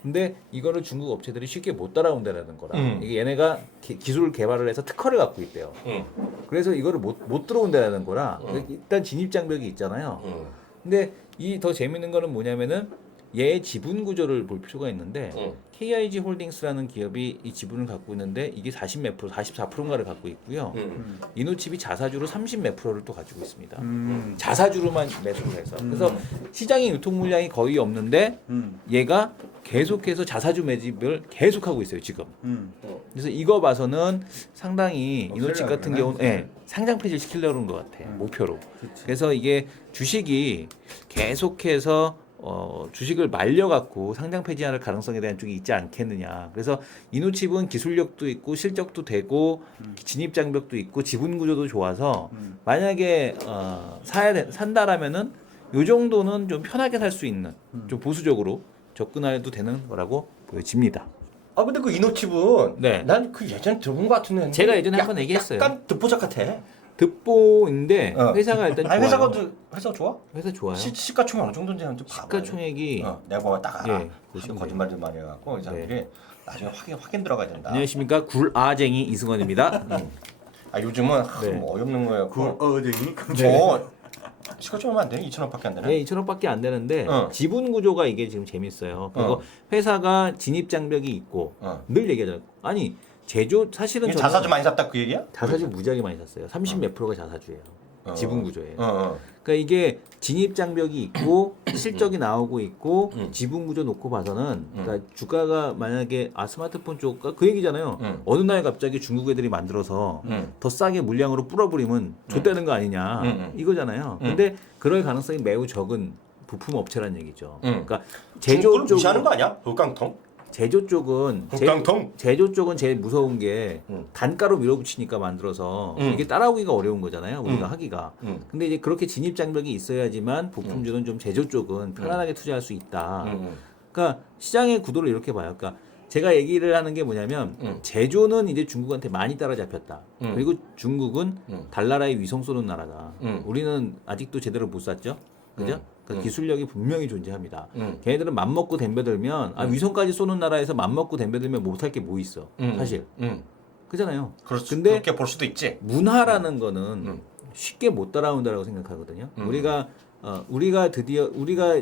근데 이거를 중국 업체들이 쉽게 못 따라온다라는 거라. 이게 얘네가 기술 개발을 해서 특허를 갖고 있대요. 그래서 이거를 못 들어온다라는 거라. 일단 진입 장벽이 있잖아요. 근데 이 더 재밌는 거는 뭐냐면은 얘의 지분 구조를 볼 필요가 있는데 KIG 홀딩스라는 기업이 이 지분을 갖고 있는데 이게 40 몇 프로, 44%인가를 갖고 있고요. 이노칩이 자사주로 30 몇 프로를 또 가지고 있습니다. 자사주로만 매수를 해서. 그래서 시장의 유통 물량이 거의 없는데 얘가 계속해서 자사주 매집을 계속하고 있어요 지금. 그래서 이거 봐서는 상당히 이노칩 같은 경우는 상장 폐지를 시키려는 것 같아 목표로. 그래서 이게 주식이 계속해서 주식을 말려갖고 상장 폐지할 가능성에 대한 쪽이 있지 않겠느냐. 그래서 이노칩은 기술력도 있고 실적도 되고 진입 장벽도 있고 지분 구조도 좋아서 만약에 산다라면은 요 정도는 좀 편하게 살 수 있는 좀 보수적으로 접근해도 되는 거라고 보여집니다. 아 근데 그 이노칩은 네. 난 그 예전에 들어본 것 같은데 제가 예전에 한번 얘기했어요. 약간 듣보잡 같아. 듣보인데 회사가 일단 좋아요. 회사 좋아? 회사 좋아요. 시가총액 어느 정도인지 한번 좀 봐봐. 시가총액이 내가 보면 딱 알아. 예, 보시면 거짓말 좀 많이 해갖고 이 사람들이 나중에 확인 들어가야 된다. 안녕하십니까 굴아쟁이 이승원입니다. 요즘은 네. 뭐 어이없는 거예요. 어쟁이 시가총액 안 돼? 2천억밖에 안 되네. 네, 2천억밖에 안 되는데 지분 구조가 이게 지금 재밌어요. 그리고 회사가 진입 장벽이 있고 늘 얘기하잖아요. 아니 사실은 저는 자사주 많이 샀다 그 얘기야? 자사주 무지하게 많이 샀어요. 30 몇 프로가 자사주예요. 지분 구조예요. 어. 그러니까 이게 진입 장벽이 있고 실적이 나오고 있고 지분 구조 놓고 봐서는 그러니까 주가가 만약에 스마트폰 쪽 그 얘기잖아요. 어느 날 갑자기 중국 애들이 만들어서 더 싸게 물량으로 뿌려버리면 좆되는 거 아니냐 이거잖아요. 근데 그럴 가능성이 매우 적은 부품 업체란 얘기죠. 그러니까 제조 중국을 쪽 무시하는 거 아니야? 흑강통? 제조 쪽은 흑강통? 제조 쪽은 제일 무서운 게 단가로 밀어붙이니까 만들어서 이게 따라오기가 어려운 거잖아요. 우리가 하기가. 근데 이제 그렇게 진입 장벽이 있어야지만 부품주는 좀 제조 쪽은 편안하게 투자할 수 있다. 그러니까 시장의 구도를 이렇게 봐요. 그러니까 제가 얘기를 하는 게 뭐냐면 제조는 이제 중국한테 많이 따라잡혔다. 그리고 중국은 달나라의 위성 쏘는 나라다. 우리는 아직도 제대로 못 쐈죠. 그죠? 그 기술력이 분명히 존재합니다. 걔네들은 맘먹고 덤벼들면 위성까지 쏘는 나라에서 맘먹고 덤벼들면 못할 게 뭐 있어. 사실. 그잖아요. 근데 그렇게 볼 수도 있지. 문화라는 거는 쉽게 못 따라온다라고 생각하거든요. 우리가 드디어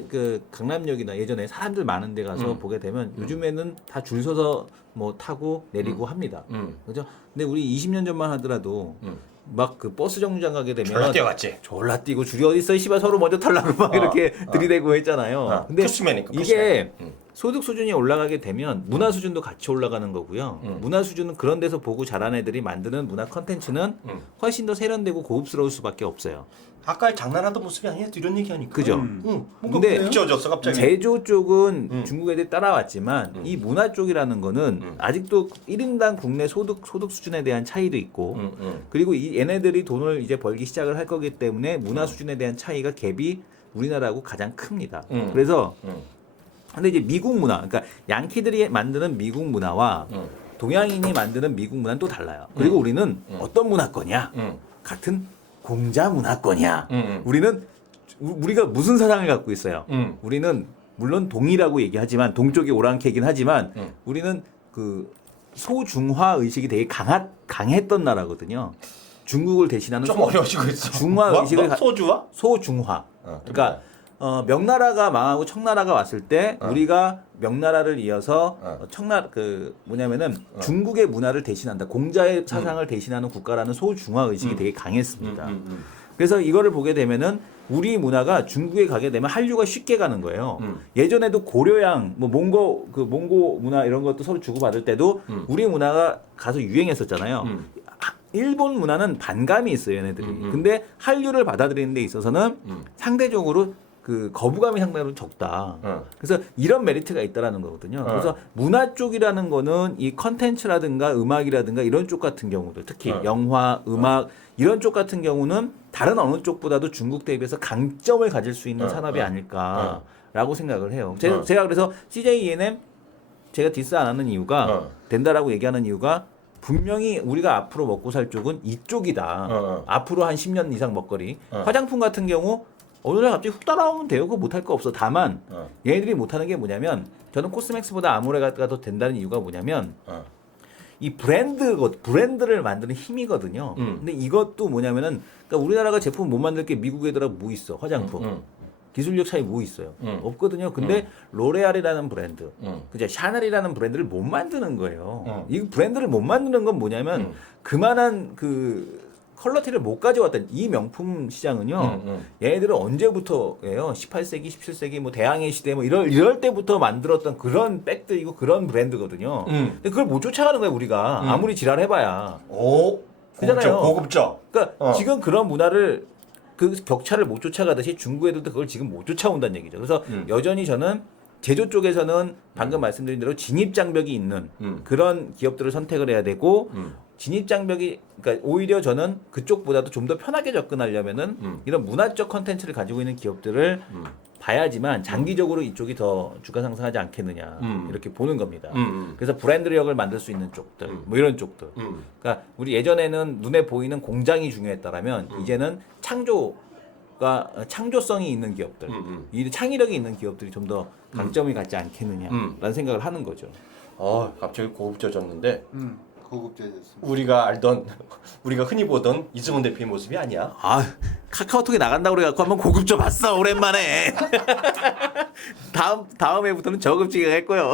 그 강남역이나 예전에 사람들 많은 데 가서 보게 되면 요즘에는 다 줄 서서 뭐 타고 내리고 합니다. 그죠? 근데 우리 20년 전만 하더라도 막 그 버스 정류장 가게 되면 졸라 뛰어갔지. 졸라 뛰고 줄이 어디 있어? 씨발 서로 먼저 타려고 막 이렇게 들이대고 했잖아요. 근데 코스메니까, 이게 소득 수준이 올라가게 되면 문화 수준도 같이 올라가는 거고요. 문화 수준은 그런 데서 보고 자란 애들이 만드는 문화 컨텐츠는 훨씬 더 세련되고 고급스러울 수밖에 없어요. 아까 장난하던 모습이 아니야. 이런 얘기하니까. 그죠? 근데 삐져졌어 갑자기. 제조 쪽은 중국 애들이 따라왔지만 이 문화 쪽이라는 거는 아직도 1인당 국내 소득 수준에 대한 차이도 있고 그리고 이 얘네들이 돈을 이제 벌기 시작을 할 거기 때문에 문화 수준에 대한 차이가 갭이 우리나라하고 가장 큽니다. 그래서 근데 이제 미국 문화, 그러니까 양키들이 만드는 미국 문화와 동양인이 만드는 미국 문화는 또 달라요. 그리고 우리는 어떤 문화권이야? 같은 공자 문화권이야. 우리가 무슨 사상을 갖고 있어요? 우리는 물론 동이라고 얘기하지만 동쪽이 오랑캐긴 하지만 우리는 그 소중화 의식이 되게 강했던 나라거든요. 중국을 대신하는 좀 어려워지고 있어. 중화 의식을 소주와? 소중화. 그러니까 명나라가 망하고 청나라가 왔을 때 우리가 명나라를 이어서 청나 뭐냐면은 중국의 문화를 대신한다. 공자의 사상을 대신하는 국가라는 소중화 의식이 되게 강했습니다. 그래서 이거를 보게 되면은 우리 문화가 중국에 가게 되면 한류가 쉽게 가는 거예요. 예전에도 고려양, 뭐 몽고 문화 이런 것도 서로 주고받을 때도 우리 문화가 가서 유행했었잖아요. 일본 문화는 반감이 있어요, 얘네들이. 근데 한류를 받아들이는 데 있어서는 상대적으로 그 거부감이 상당히 적다. 그래서 이런 메리트가 있다라는 거거든요. 그래서 문화 쪽이라는 거는 이 컨텐츠라든가 음악이라든가 이런 쪽 같은 경우도 특히 영화, 음악 이런 쪽 같은 경우는 다른 어느 쪽보다도 중국 대비해서 강점을 가질 수 있는 산업이 아닐까라고 생각을 해요. 제가 그래서 CJ ENM 제가 디스 안 하는 이유가 된다라고 얘기하는 이유가 분명히 우리가 앞으로 먹고 살 쪽은 이쪽이다. 앞으로 한 10년 이상 먹거리. 화장품 같은 경우 어느 날 갑자기 훅 따라오면 돼요. 그거 못할 거 없어. 다만 얘네들이 못하는 게 뭐냐면 저는 코스맥스보다 아모레가 더 된다는 이유가 뭐냐면 이 브랜드를 만드는 힘이거든요. 근데 이것도 뭐냐면은 그러니까 우리나라가 제품 못 만들 게 미국 애들하고 뭐 있어? 화장품. 기술력 차이 뭐 있어요? 없거든요. 근데 로레알이라는 브랜드, 그죠? 샤넬이라는 브랜드를 못 만드는 거예요. 이 브랜드를 못 만드는 건 뭐냐면 그만한 그 퀄리티를 못 가져왔던 이 명품 시장은요. 얘네들은 언제부터예요? 18세기, 17세기 뭐 대항해 시대 뭐 이럴 때부터 만들었던 그런 백들이고 그런 브랜드거든요. 근데 그걸 못 쫓아가는 거예요, 우리가. 아무리 지랄해봐야. 오, 그잖아요. 고급져. 그러니까 지금 그런 문화를 그 격차를 못 쫓아가듯이 중국 애들도 그걸 지금 못 쫓아온다는 얘기죠. 그래서 여전히 저는 제조 쪽에서는 방금 말씀드린 대로 진입 장벽이 있는 그런 기업들을 선택을 해야 되고 진입 장벽이 그러니까 오히려 저는 그쪽보다도 좀 더 편하게 접근하려면은 이런 문화적 컨텐츠를 가지고 있는 기업들을 봐야지만 장기적으로 이쪽이 더 주가 상승하지 않겠느냐 이렇게 보는 겁니다. 그래서 브랜드력을 만들 수 있는 쪽들, 뭐 이런 쪽들. 그러니까 우리 예전에는 눈에 보이는 공장이 중요했다라면 이제는 창조성이 있는 기업들, 이 창의력이 있는 기업들이 좀 더 강점이 갖지 않겠느냐라는 생각을 하는 거죠. 갑자기 고급져졌는데 고급져졌습니다. 우리가 흔히 보던 이승원 대표의 모습이 아니야. 카카오톡에 나간다고 그래갖고 한번 고급져 봤어 오랜만에. 다음 해부터는 저급지게 할 거예요.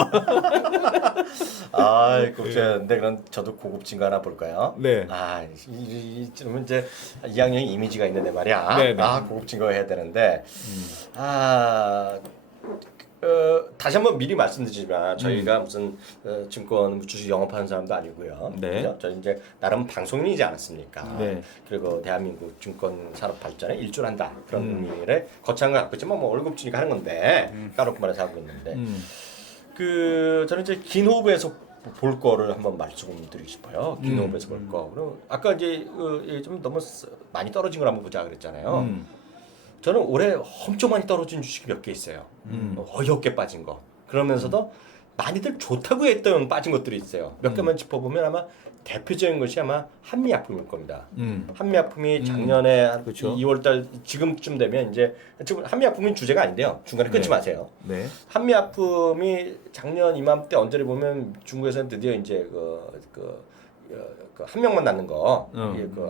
고급졌는데 그럼 저도 고급진 거 하나 볼까요? 네. 이러면 이제 이학년이 이미지가 있는데 말이야. 네, 네. 고급진 거 해야 되는데 다시 한번 미리 말씀드리지만 저희가 무슨 증권 주식 영업하는 사람도 아니고요. 네. 그죠? 저희 이제 나름 방송인이지 않았습니까? 네. 그리고 대한민국 증권 산업 발전에 일조한다 그런 의미를 거창한 걸 갖고 있지만 뭐 월급 주니까 하는 건데 까놓고 말해서 하고 있는데 저는 이제 긴 호흡에서 볼 거를 한번 말씀드리고 싶어요. 긴 호흡에서 볼 거. 그럼 아까 이제 좀 너무 많이 떨어진 걸 한번 보자 그랬잖아요. 저는 올해 엄청 많이 떨어진 주식이 몇 개 있어요. 어이없게 빠진 거. 그러면서도 많이들 좋다고 했던 빠진 것들이 있어요. 몇 개만 짚어보면 아마 대표적인 것이 아마 한미약품일 겁니다. 한미약품이 작년에 한 그렇죠. 2월달 지금쯤 되면 이제 지금 한미약품은 주제가 아닌데요. 중간에 끊지 마세요. 네. 한미약품이 작년 이맘때 언제를 보면 중국에서는 드디어 이제 한 명만 낳는 거,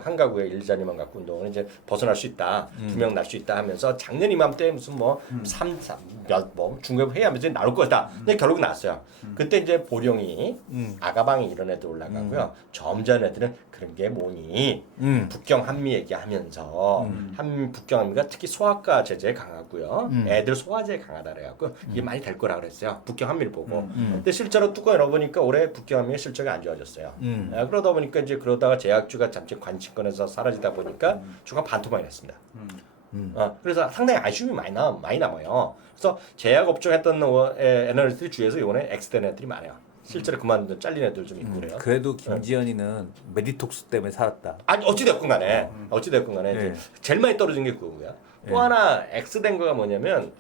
한 가구에 일자리만 갖고 운동은 이제 벗어날 수 있다, 2명 낳을 수 있다 하면서 작년 이맘때 무슨 중국에 회의하면서 나올 거다. 근데 결국 낳았어요. 그때 이제 보령이, 아가방이 이런 애들 올라가고요. 점잖은 애들은 그런 게 뭐니? 북경 한미 얘기하면서 북경 한미가 특히 소아과 제재에 강하고요. 애들 소화제에 강하다 그래갖고 이게 많이 될 거라 그랬어요. 북경 한미를 보고. 근데 실제로 뚜껑 열어보니까 올해 북경 한미의 실적이 안 좋아졌어요. 그러다 보니까 이제 그러다가 제약주가 잠시 관심권에서 사라지다 보니까 주가 반토막이 났습니다. 그래서 상당히 아쉬움이 많이 남아요. 그래서 제약 업종 했던 애널리스트 주에서 이번에 엑스된 애들이 많아요. 실제로 그만둔 잘린 애들 좀 있고 그래요. 그래도 김지현이는 메디톡스 때문에 살았다. 아니 어찌됐건 간에 이제 제일 많이 떨어진 게 그거고요. 또 하나 X된 거가 뭐냐면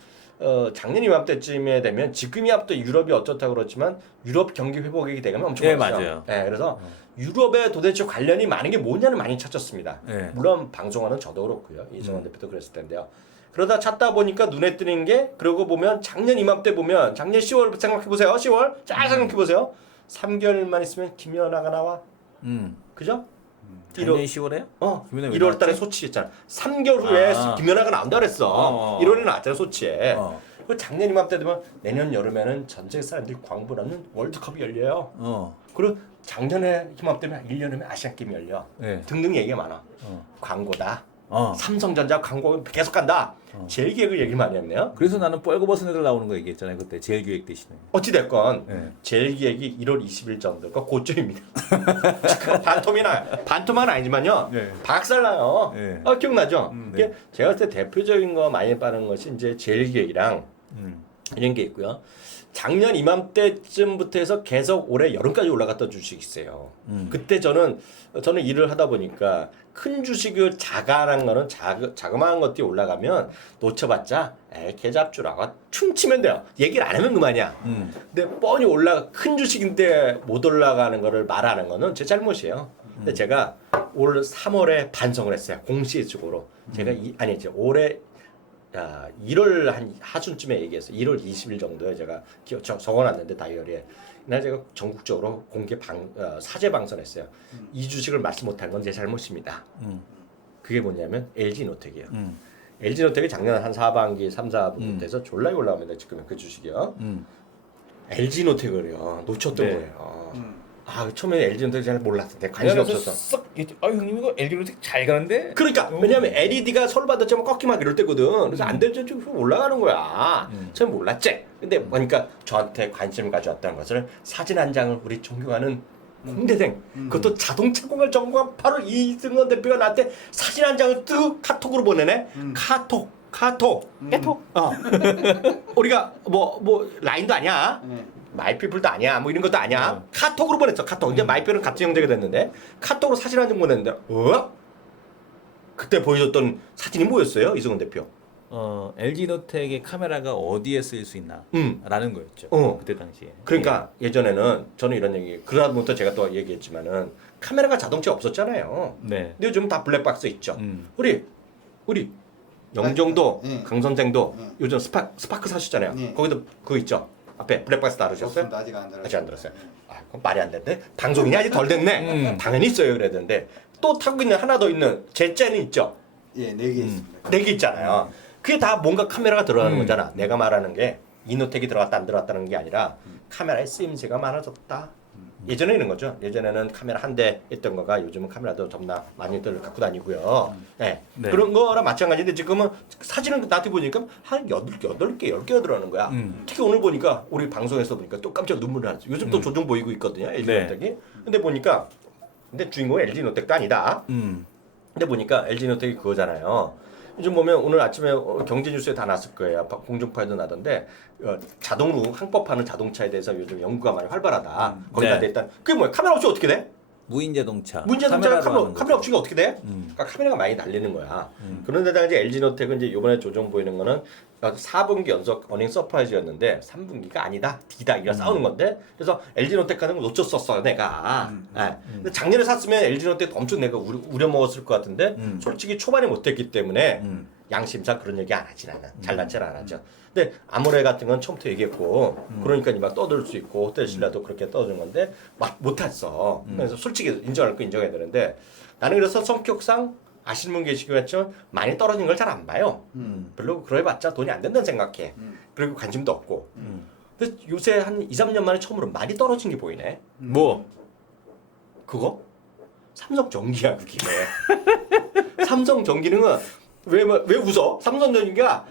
작년 이맘때쯤에 되면 지금 이맘때 유럽이 어쩌다고 그렇지만 유럽 경기 회복이 되면 엄청 많았어요. 맞아요. 네, 그래서 유럽에 도대체 관련이 많은 게 뭐냐를 많이 찾았습니다. 물론 방송하는 저도 그렇고요. 이정원 대표도 그랬을 텐데요. 그러다 찾다 보니까 눈에 띄는 게 그러고 보면 작년 이맘때 보면 작년 10월 생각해 보세요. 10월 잘 생각해 보세요. 3개월만 있으면 김연아가 나와. 그죠? 작년 10월에요? 김연아 왜 1월 달에 나왔지? 소치했잖아. 3개월 후에 김연아가 나온다 그랬어. 1월에 나왔잖아 소치에. 그 작년 이맘때 되면 내년 여름에는 전 세계 사람들이 광고를 하는 월드컵이 열려요. 그리고 작년에 이맘때면 1년 후면 아시안 게임이 열려. 네. 등등 얘기가 많아. 광고다. 삼성전자 광고 계속 간다. 제일 기획을 얘기를 많이 했네요. 그래서 나는 뻘거벗은 애들 나오는 거 얘기했잖아요. 그때 제일 기획 대신에. 어찌됐건 네. 제일 기획이 1월 20일 정도가 고점입니다. 반토막은 아니지만요. 네. 박살나요. 네. 기억나죠? 네. 이게 제가 봤을 때 대표적인 거 많이 빠는 것이 이제 제일 기획이랑 이런 게 있고요. 작년 이맘때쯤부터 해서 계속 올해 여름까지 올라갔던 주식이 있어요. 그때 저는 일을 하다 보니까 큰 주식을 자가한 거는 자그마한 것들이 올라가면 놓쳐봤자 개잡주라고 춤치면 돼요. 얘기를 안 하면 그만이야. 근데 뻔히 큰 주식인데 못 올라가는 거를 말하는 거는 제 잘못이에요. 근데 제가 올 3월에 반성을 했어요. 공시적으로. 제가 이제 올해 1월 한 하순쯤에 얘기했어요. 1월 20일 정도에 제가 적어놨는데 다이어리에 날 제가 전국적으로 사제 방선했어요. 이 주식을 말씀 못한 건 제 잘못입니다. 그게 뭐냐면 LG노텍이에요. LG노텍이 작년 한 하반기 3, 4분부터해서 졸라게 올라갑니다. 지금 그 주식이요. LG노텍을요 놓쳤던 네. 거예요. 처음에 LG노텍 잘 몰랐는데 관심이 없었어. 형님 이거 LG노텍 잘 가는데? 그러니까 왜냐면 LED가 서울 받았자면 꺾기만 이럴 때거든. 그래서 안 되면 좀 올라가는 거야. 처음 몰랐지. 근데 보니까 저한테 관심을 가져왔다는 것을 사진 한 장을 우리 존경하는 공대생 그것도 자동차 공을 전공한 바로 이승원 대표가 나한테 사진 한 장을 뜩 카톡으로 보내네. 카톡. 우리가 뭐 라인도 아니야. 마이피플도 아니야. 뭐 이런 것도 아니야. 카톡으로 보냈어. 카톡. 이제 마이피플은 같은 형제가 됐는데 카톡으로 사진 한 장 보냈는데 그때 보여줬던 사진이 뭐였어요? 이승원 대표. LG노텍의 카메라가 어디에 쓰일 수 있나? 라는 거였죠. 그때 당시에. 그러니까 예전에는 저는 이런 얘기 그다음부터 제가 또 얘기했지만은 카메라가 자동차에 없었잖아요. 네. 근데 요즘 다 블랙박스 있죠. 우리 영종도 강선생도 요즘 스파크 사셨잖아요. 거기도 그거 있죠. 앞에 블랙박스 다루셨어요? 아직 안 들었어요. 아직 안 들었어요. 그럼 말이 안 되는데 방송이니 아직 덜 됐네. 당연히 있어요. 그랬는데 또 타고 있는 하나 더 있는 제째는 있죠. 예, 4개 있습니다. 4개 있잖아요. 그게 다 뭔가 카메라가 들어가는 거잖아. 내가 말하는 게 이노텍이 들어갔다 안 들어갔다는 게 아니라 카메라의 쓰임새가 많아졌다. 예전에 이런 거죠. 예전에는 카메라 한 대 있던 거가 요즘은 카메라도 겁나 많이들 갖고 다니고요. 네. 그런 거랑 마찬가지인데 지금은 사진을 나한테 보니까 한 8개, 10개가 들어가는 거야. 특히 오늘 보니까 우리 방송에서 보니까 또 깜짝 눈물을 나죠. 요즘 또 조종 보이고 있거든요. LG노텍이. 근데 보니까 주인공은 LG노텍도 아니다. 근데 보니까 LG노텍이 그거잖아요. 요즘 보면 오늘 아침에 경제뉴스에 다 났을 거예요. 공중파에도 나던데 자동으로 항법하는 자동차에 대해서 요즘 연구가 많이 활발하다. 거기다 네. 일단 그게 뭐야? 카메라 없이 어떻게 돼? 무인자동차. 문제자동차가 카메라로 카메라 없이가 어떻게 돼? 그러니까 카메라가 많이 날리는 거야. 그런데다가 이제 LG노텍은 이제 이번에 조정 보이는 거는 4분기 연속 어닝 서프라이즈였는데 3분기가 아니다. D다. 이거 싸우는 건데. 그래서 LG노텍 가는 거 놓쳤었어 내가. 근데 작년에 샀으면 LG노텍 엄청 내가 우려 먹었을 것 같은데 솔직히 초반에 못했기 때문에 양심상 그런 얘기 안 하지 나는. 잘난 척 안 하죠. 근데 아모레 같은 건 처음부터 얘기했고 그러니까 막 떠들 수 있고 호텔신라도 그렇게 떠드는 건데 못했어. 그래서 솔직히 인정할 거 인정해야 되는데 나는 그래서 성격상 아시는 분 계시겠지만 많이 떨어진 걸 잘 안 봐요. 별로 그래봤자 돈이 안 된다는 생각해. 그리고 관심도 없고. 근데 요새 한 2, 3년 만에 처음으로 많이 떨어진 게 보이네. 뭐? 그거? 삼성전기야 그게. 삼성전기는 왜 웃어? 삼성전기가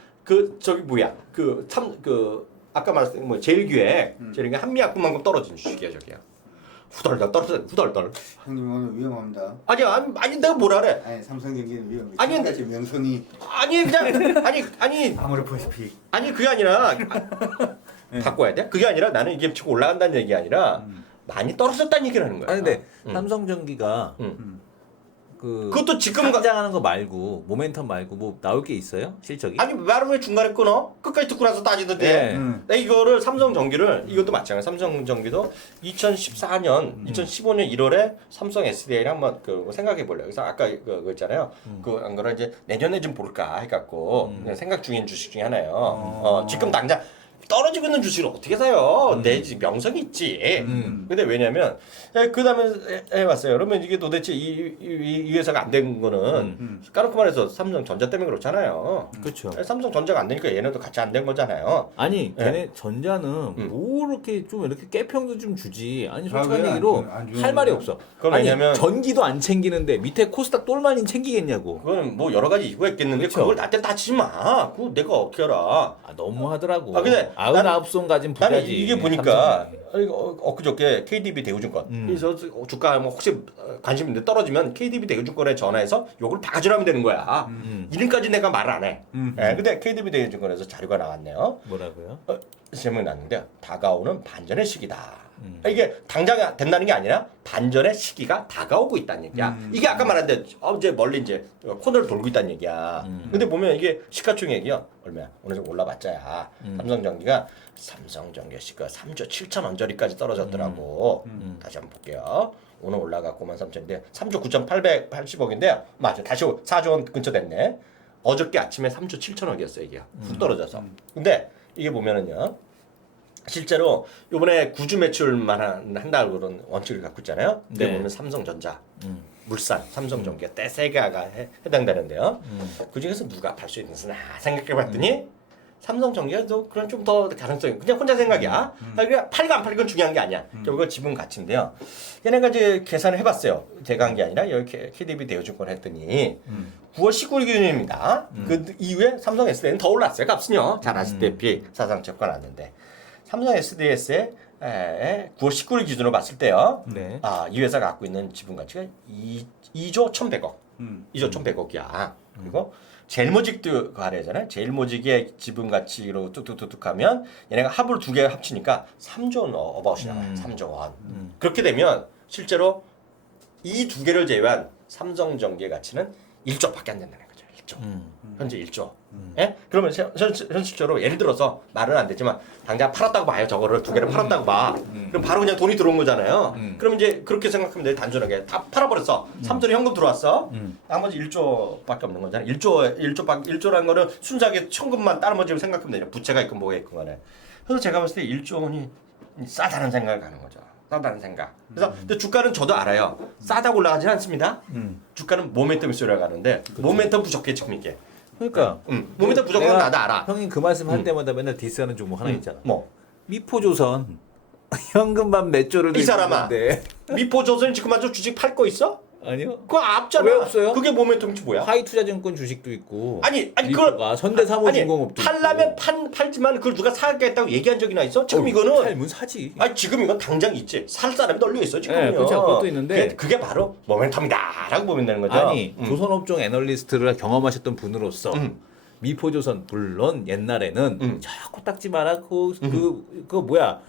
아까 말했던 뭐 제일기획 한미약품만큼 떨어진 주식이야 저기야. 후덜덜. 형님 오늘 위험합니다. 아니 내가 뭐라 그래? 아니 삼성전기는 위험해. 아니, 지금까지 명성이 아니 아무리 보시피. 아니 그게 아니라 바꿔야 돼? 그게 아니라 나는 이게 치고 올라간다는 얘기 아니라 많이 떨어졌다는 얘기를 하는 거야. 아니 근데 삼성전기가 그것도 지금 상장하는 거 말고 모멘텀 말고 뭐 나올 게 있어요? 실적이? 아니 말을 왜 중간에 끊어? 끝까지 듣고 나서 따지던데. 나 이거를 삼성전기를 이것도 마찬가지. 삼성전기도 2014년, 2015년 1월에 삼성 SDI랑 한번 생각해 볼래요. 그래서 아까 그거 있잖아요. 안 그래 이제 내년에 좀 볼까 해갖고 그냥 생각 중인 주식 중에 하나예요. 지금 당장 떨어지고 있는 주식을 어떻게 사요? 내 명성이 있지. 근데 왜냐면 그 다음에 해봤어요. 그러면 이게 도대체 이 회사가 안 된 거는 까놓고 말해서 삼성전자 때문에 그렇잖아요. 그렇죠. 삼성전자가 안 되니까 얘네도 같이 안 된 거잖아요. 아니 예. 걔네 전자는 뭐 이렇게 좀 이렇게 깨평도 좀 주지. 아니 솔직한 왜 얘기로 안 할 말이 없어. 그건 아니 왜냐면- 전기도 안 챙기는데 밑에 코스닥 똘만이 챙기겠냐고. 그건 뭐 여러 가지 이유가 있겠는데 그쵸. 그걸 나한테 따지지 마. 그거 내가 어떻게 알아? 아, 너무 하더라고. 아, 근데 99손 가진 부자지. 나는 이게 보니까 삼성이. 엊그저께 KDB 대우증권 그래서 주가 뭐 혹시 관심 있는데 떨어지면 KDB 대우증권에 전화해서 요걸 다 가져가면 되는 거야. 이름까지 내가 말을 안 해. 예, 근데 KDB 대우증권에서 자료가 나왔네요. 뭐라고요? 제목이 났는데 다가오는 반전의 시기다. 이게 당장 된다는 게 아니라 반전의 시기가 다가오고 있다는 얘기야. 이게 아까 말한 이제 멀리 이제 코너를 돌고 있다는 얘기야. 근데 보면 이게 시가총액이요. 얼마야? 오늘 좀 올라봤자야. 삼성전기가 시가 3조 7천 원저리까지 떨어졌더라고. 다시 한번 볼게요. 오늘 올라갔고 13,000인데 3조 9,880억인데요. 맞아. 다시 4조 원 근처 됐네. 어저께 아침에 3조 7천억이었어요 이게. 훅 떨어져서. 근데 이게 보면은요. 실제로 이번에 구주 매출만 한다고 그런 원칙을 갖고 있잖아요. 근데 네. 보면 삼성전자, 물산, 삼성전기가 떼세가가 해당되는데요. 그 중에서 누가 팔 수 있느냐 생각해봤더니 삼성전기도 그런 좀 더 가능성이 그냥 혼자 생각이야. 그냥 팔고 안 팔건 중요한 게 아니야. 결국 지분 가치인데요. 얘네가 이제 계산을 해봤어요. 제가 한 게 아니라 여기 KDB 대우증권 했더니 9월 19일 기준입니다. 그 이후에 삼성 SDI는 더 올랐어요. 값은요. 잘 아시다시피 사상 접근했는데 삼성 SDS의 9월 19일 기준으로 봤을 때요. 네. 이 회사가 갖고 있는 지분 가치가 2조 1,100억. 2조 1,100억이야. 그리고 제일모직도 가래잖아요. 제일모직의 지분 가치로 뚝뚝뚝뚝 하면 얘네가 합을 두 개 합치니까 3조 원 어바웃이 나와요. 3조 원. 그렇게 되면 실제로 이 두 개를 제외한 삼성전기의 가치는 1조밖에 안 된다는 거죠. 1조. 현재 1조. 예? 그러면 현실적으로 예를 들어서 말은 안 되지만 당장 팔았다고 봐요. 저거를 두 개를 팔았다고 봐. 그럼 바로 그냥 돈이 들어온 거잖아요. 그럼 이제 그렇게 생각하면 돼. 단순하게 다 팔아버렸어. 3조는 현금 들어왔어. 나머지 1조밖에 없는 거잖아. 1조라는 거는 순수하게 현금만 다른 문제로 생각하면 되죠. 부채가 있건 뭐가 있건 간에. 그래서 제가 봤을 때 1조 원이 싸다는 생각을 하는 거죠. 싸다는 생각. 그래서 근데 주가는 저도 알아요. 싸다고 올라가진 않습니다. 주가는 모멘텀이 올라가는데 모멘텀 부족해 지금 이게. 그러니까 모멘텀 부족한 건 나도 알아. 형님 그 말씀 할 때마다 맨날 디스하는 종목 하나 있잖아. 뭐 미포조선 현금만 몇 조를 이 사람아. 있는데. 미포조선 지금 아주 주식 팔 거 있어? 아니요. 그거 앞잖아. 왜 없어요? 그게 모멘텀이지 뭐야? 하이투자증권 주식도 있고. 아니 미포가 그걸 현대사무진공업도 팔라면 팔지만 그걸 누가 사겠다고 얘기한 적이나 있어? 지금 이거는 팔면 사지. 아니 지금 이건 당장 있지. 살 사람이 널려 있어 지금요. 네, 그렇죠. 그것도 있는데. 그게 바로 모멘텀이다라고 보면 되는 거죠. 아니 조선업종 애널리스트를 경험하셨던 분으로서 미포조선 물론 옛날에는 자꾸 닦지 마라 그 뭐야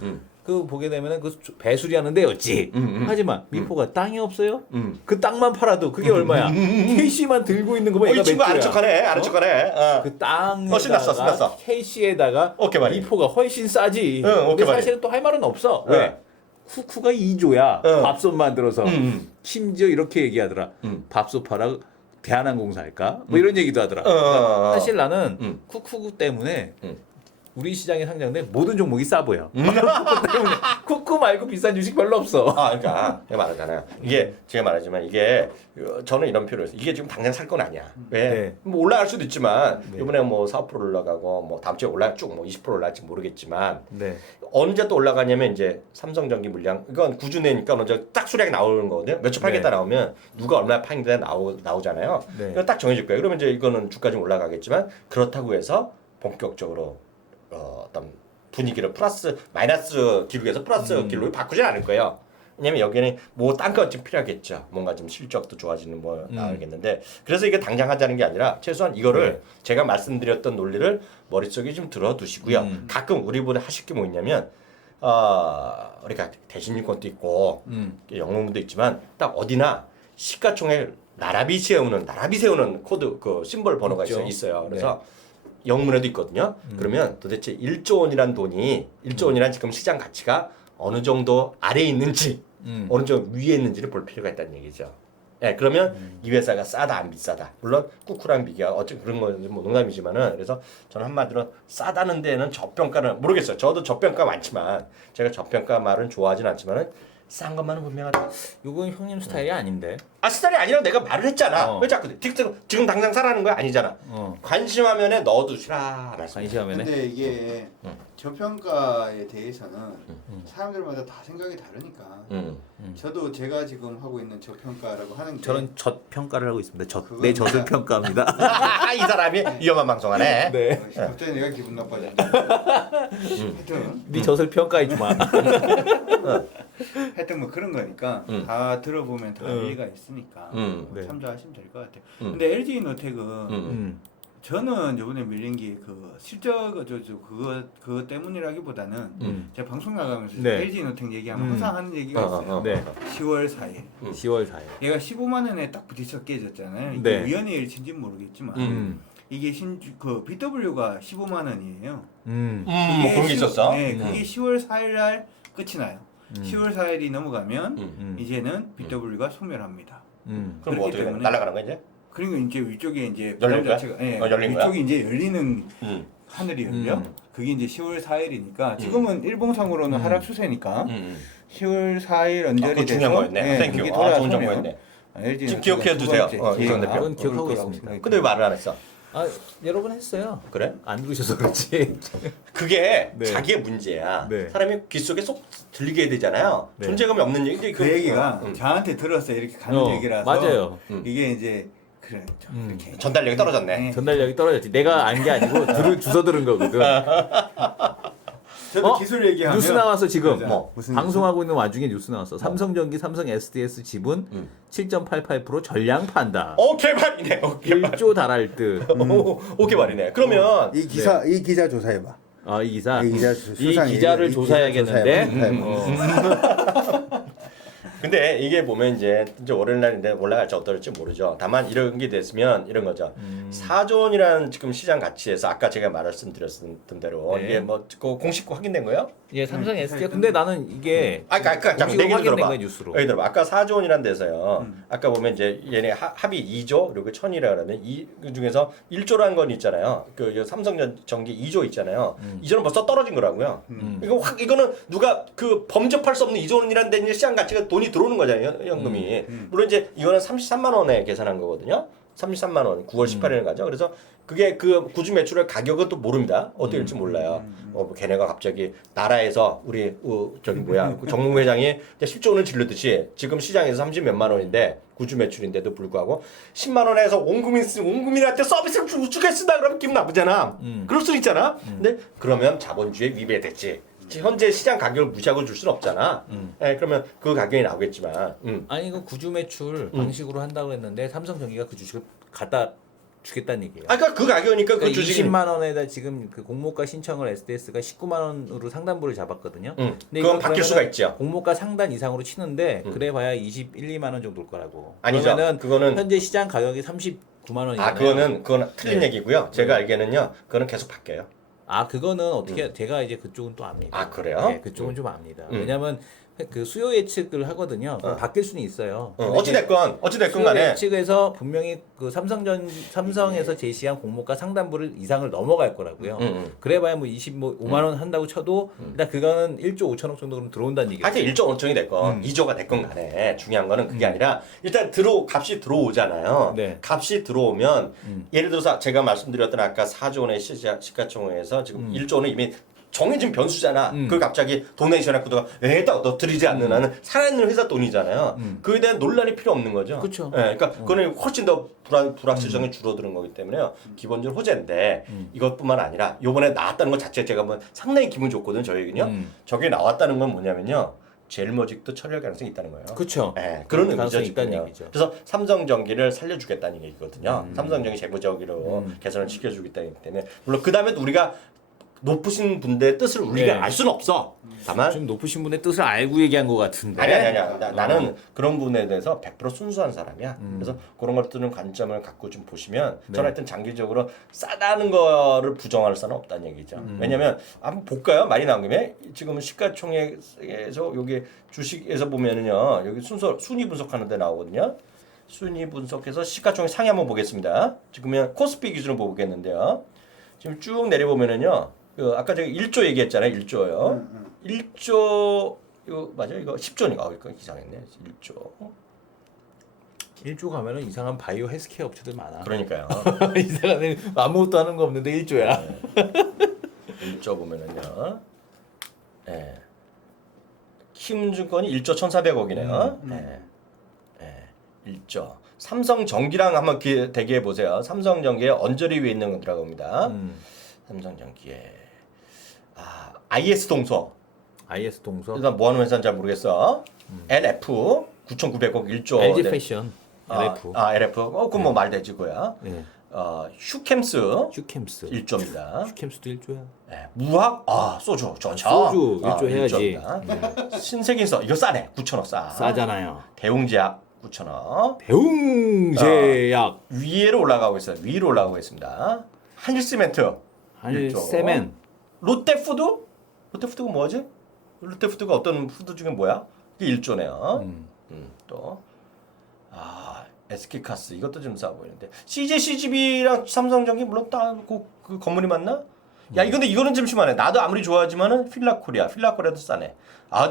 그 보게 되면은 그 배수리하는 데였지. 하지만 미포가 땅이 없어요. 그 땅만 팔아도 그게 얼마야? KC만 들고 있는 거면 이 얘가 친구 몇 아는 조야? 척하네. 아는 척하네. 그 땅에다가 신났어. KC에다가 오케이 말이. 미포가 훨씬 싸지. 응, 오케이 근데 말이. 사실은 또 할 말은 없어. 왜? 쿠쿠가 2조야. 밥솥 만들어서. 심지어 이렇게 얘기하더라. 밥솥 팔아 대한항공사 할까? 뭐 이런 얘기도 하더라. 그러니까 사실 나는 쿠쿠 때문에 우리 시장에 상장된 모든 종목이 싸 보여. 쿠쿠 때문에 쿠쿠 말고 비싼 주식 별로 없어. 그러니까 제가 말하잖아요. 이게 제가 말하지만 이게 저는 이런 표현을 했어요. 이게 지금 당장 살 건 아니야. 왜? 네. 뭐 올라갈 수도 있지만 이번에 뭐 4% 올라가고 뭐 다음 주에 쭉 뭐 20% 올라갈지 모르겠지만 네. 언제 또 올라가냐면 이제 삼성전기 물량 이건 구주내니까 먼저 딱 수량이 나오는 거거든요. 몇 초 팔겠다 네. 나오면 누가 얼마 파겠다 나오잖아요. 네. 이거 딱 정해질 거예요. 그러면 이제 이거는 주가 좀 올라가겠지만 그렇다고 해서 본격적으로 어떤 분위기를 마이너스 기록에서 플러스 기록으로 바꾸진 않을 거예요. 왜냐면 여기는 뭐 딴 거 좀 필요하겠죠. 뭔가 좀 실적도 좋아지는 뭐 나오겠는데 그래서 이게 당장 하자는 게 아니라 최소한 이거를 제가 말씀드렸던 논리를 머릿속에 좀 들어두시고요. 가끔 우리보다 하실 게 뭐 있냐면 우리가 대신증권도 있고 영농도 있지만 딱 어디나 시가총액 나라비 세우는 코드 그 심벌 번호가 있죠. 있어요. 그래서 영문에도 있거든요. 그러면 도대체 1조 원이란 돈이 1조 원이란 지금 시장 가치가 어느 정도 아래에 있는지 어느 정도 위에 있는지를 볼 필요가 있다는 얘기죠. 예, 그러면 이 회사가 싸다 안 비싸다. 물론 꾸쿠랑 비교가 어째 그런 건 뭐 농담이지만은 그래서 저는 한마디로 싸다는 데는 저평가는 모르겠어요. 저도 저평가 많지만 제가 저평가 말은 좋아하진 않지만은 싼 것만은 분명하다. 이건 형님 스타일이 아닌데. 아 스타일이 아니라 내가 말을 했잖아. 왜 자꾸 지금 당장 사라는 거야 아니잖아. 관심 화면에 넣어두시라 말씀. 관심 화면에. 근데 이게 저평가에 대해서는 사람들마다 다 생각이 다르니까. 저도 제가 지금 하고 있는 저평가라고 하는 게 저는 젖평가를 하고 있습니다. 그건 내 젖을 평가합니다. 이 사람이 위험한 방송하네. 네. 갑자기 내가 기분 나빠진다. 하여튼 네 젖을 평가해 주마. 하여튼 뭐 그런 거니까 다 들어보면 더 일리가 있으니까 네. 참조하시면 될 것 같아요. 근데 LG 이노텍은 저는 이번에 밀린 게 그 실적 그거 때문이라기보다는 제가 방송 나가면서 네. LG 이노텍 얘기하면 항상 하는 얘기가 있어요. 네. 10월 4일 10월 4일. 얘가 15만 원에 딱 부딪혀 깨졌잖아요. 이게 네. 우연의 일치인지는 모르겠지만 이게 그 BW가 15만 원이에요. 그런 게 있었어? 네, 그게 10월 4일 날 끝이 나요. 10월 4일이 넘어가면 이제는 BW가 소멸합니다. 그럼 뭐 그렇기 어떻게 때문에 날아가는 거야 이제? 그리고 이제 위쪽에 이제 열린 거야? 자체가 예, 열린 거야? 위쪽이 이제 열리는 하늘이 열려. 그게 이제 10월 4일이니까 지금은 일봉상으로는 하락 추세니까 10월 4일 언저리 그거 돼서 중요한 거였네. 땡큐. 그게 좋은 돌아서면 정보였네. LG 지금 기억해 두세요. 이성 대표. 그건 기억하고 있습니다. 근데 왜 말을 안 했어? 아 여러 번 했어요. 그래? 안 들으셔서 그렇지. 그게 네. 자기의 문제야. 네. 사람이 귀 속에 쏙 들리게 해야 되잖아요. 네. 존재감이 없는 얘기. 그 얘기가 저한테 들었어요. 이렇게 가는 얘기라서 맞아요. 이게 이제 그래 이렇게 전달력이 떨어졌네. 전달력이 떨어졌지. 내가 안 게 아니고 주워 들은 거거든. 저도 기술 얘기하면 뉴스 나왔어 지금. 맞아. 뭐 무슨 방송하고 있는 와중에 뉴스 나왔어. 삼성전기, 삼성 SDS 지분 7.88% 전량 판다. 개발이네. 개발. 1조 달할 듯. 개발이네. 그러면 이 기자 조사해봐. 이 기사. 이 기자 이 기자를 조사해야겠는데. 근데 이게 보면 이제 월요일 날인데 올라갈지 어떨지 모르죠. 다만 이런 게 됐으면 이런 거죠. 4조 원이라는 지금 시장 가치에서 아까 제가 말씀드렸던 대로 네. 이게 뭐 공식 확인된 거예요? 예, 삼성 SDS. 근데 나는 이게 아까 잠깐 공식으로 얘기 확인된 들어봐. 거야, 뉴스로. 여기 들어봐. 아까 4조 원이라는 데서요. 아까 보면 이제 얘네 합이 2조 그리고 1000이라 그러면 그 중에서 1조라는 건 있잖아요. 그 삼성전기 2조 있잖아요. 2조는 벌써 떨어진 거라고요. 이거는 누가 그 범접할 수 없는 2조 원이라는 데 이제 시장 가치가 돈이 들어오는 거잖아요. 현금이. 물론 이제 이거는 33만 원에 계산한 거거든요. 33만 원 9월 18일에 가죠. 그래서 그게 그 구주 매출의 가격은 또 모릅니다. 어떻게 될지 몰라요. 뭐 걔네가 갑자기 나라에서 우리 저기 뭐야 그 정몽 회장이 10조 원을 질르듯이 지금 시장에서 30몇만 원인데 구주 매출인데도 불구하고 10만 원에서 온 국민한테 서비스를 주겠습니다. 그러면 기분 나쁘잖아. 그럴 수 있잖아. 근데 그러면 자본주의 위배됐지. 현재 시장 가격을 무시하고 줄 수는 없잖아. 그러면 그 가격이 나오겠지만. 아니 이거 구주 매출 방식으로 한다고 했는데 삼성전기가 그 주식을 갖다 주겠다는 얘기예요. 그러니까 그 가격이니까 그 주식이 20만 원에다 지금 그 공모가 신청을 SDS가 19만 원으로 상단부를 잡았거든요. 근데 그건 바뀔 수가 있죠. 공모가 상단 이상으로 치는데 그래봐야 21, 2만 원 정도일 거라고. 아니죠. 그러면은 그거는 현재 시장 가격이 39만 원이잖아요. 그거는 틀린 네. 얘기고요. 제가 알기에는요. 그거는 계속 바뀌어요. 그거는 어떻게 제가 이제 그쪽은 또 압니다. 그래요? 네, 그쪽은 좀 압니다. 왜냐하면 그 수요 예측을 하거든요. 바뀔 수는 있어요. 어찌 됐건 수요 간에 예측에서 분명히 그 삼성에서 제시한 공모가 상단부를 이상을 넘어갈 거라고요. 그래봐야 뭐 25만 원 한다고 쳐도 일단 그거는 1조 5천억 정도는 들어온다는 얘기죠. 하여튼 1조 5천이 됐건 2조가 됐건 간에 중요한 거는 그게 아니라 일단 값이 들어오잖아요. 네. 값이 들어오면 예를 들어서 제가 말씀드렸던 아까 4조 원의 시가총액에서 지금 1조 원은 이미 정해진 변수잖아. 그걸 갑자기 도네이션 했고도 에다 넣어드리지 않는 한은 살아있는 회사 돈이잖아요. 그에 대한 논란이 필요 없는 거죠. 그쵸. 그러니까 그거는 훨씬 더 불확실성이 줄어드는 거기 때문에요. 기본적으로 호재인데 이것뿐만 아니라 이번에 나왔다는 것 자체 제가 뭐 상당히 기분 좋거든요. 저에게는요. 저게 나왔다는 건 뭐냐면요. 제일모직도 처리할 가능성이 있다는 거예요. 그렇죠. 그런 가능성이 의미죠. 있다는 얘기죠. 그래서 삼성전기를 살려주겠다는 얘기거든요. 삼성전기 재무적으로 개선을 시켜주겠다는 얘기 때문에 물론 그 다음에 우리가 높으신 분들의 뜻을 우리가 네. 알 수는 없어. 다만 좀 높으신 분의 뜻을 알고 얘기한 것 같은데. 아니야. 나는 그런 부분에 대해서 100% 순수한 사람이야. 그래서 그런 것들은 관점을 갖고 좀 보시면 저는 하여튼 장기적으로 싸다는 거를 부정할 수는 없다는 얘기죠. 왜냐면 한번 볼까요? 많이 나온 김에 지금 시가총액에서 여기 주식에서 보면은요. 여기 순위 분석하는 데 나오거든요. 순위 분석해서 시가총액 상위 한번 보겠습니다. 지금은 코스피 기준으로 보겠는데요. 지금 쭉 내려보면은요. 그 아까 제가 1조 얘기했잖아요. 1조요. 1조 이거 맞아요? 이거 10조니까 이거 이상했네. 1조. 1조 가면은 이상한 바이오 헬스케어 업체들 많아. 그러니까요. 이상한 아무것도 하는 거 없는데 1조야. 1조 보면은요. 예. 키움증권이 1조 1,400억이네요. 예. 예. 1조. 삼성전기랑 한번 대기해 보세요. 삼성전기에 언저리 위에 있는 건 들어갑니다. 삼성전기에 IS 동서. IS 동서. 일단 뭐 하는 회사인지 잘 모르겠어. LF 9,900억 1조. LG 패션. LF. LF. 그럼 뭐 말 되지 그거야. 네. 휴캠스 슈캠스. 1조입니다. 슈캠스도 1조야. 네. 무학 소주 좋죠. 소주 1조 해야지. 신세계인서 이거 싸네. 9천억 싸. 싸잖아요. 대웅제약 9천억. 대웅제약. 위로 올라가고 있어요. 위로 올라가고 있습니다. 한일시멘트. 한일 1조. 세멘. 롯데푸드? 롯데푸드가 뭐지? 롯데푸드가 어떤 푸드 중에 뭐야? 이게 1조네요. 또 SK카스 이것도 좀 싸 보이는데 CJCGV랑 삼성전기 물론 그 건물이 맞나? 야 이건데 이거는 좀 심하네. 나도 아무리 좋아하지만은 필라코리아도 싸네.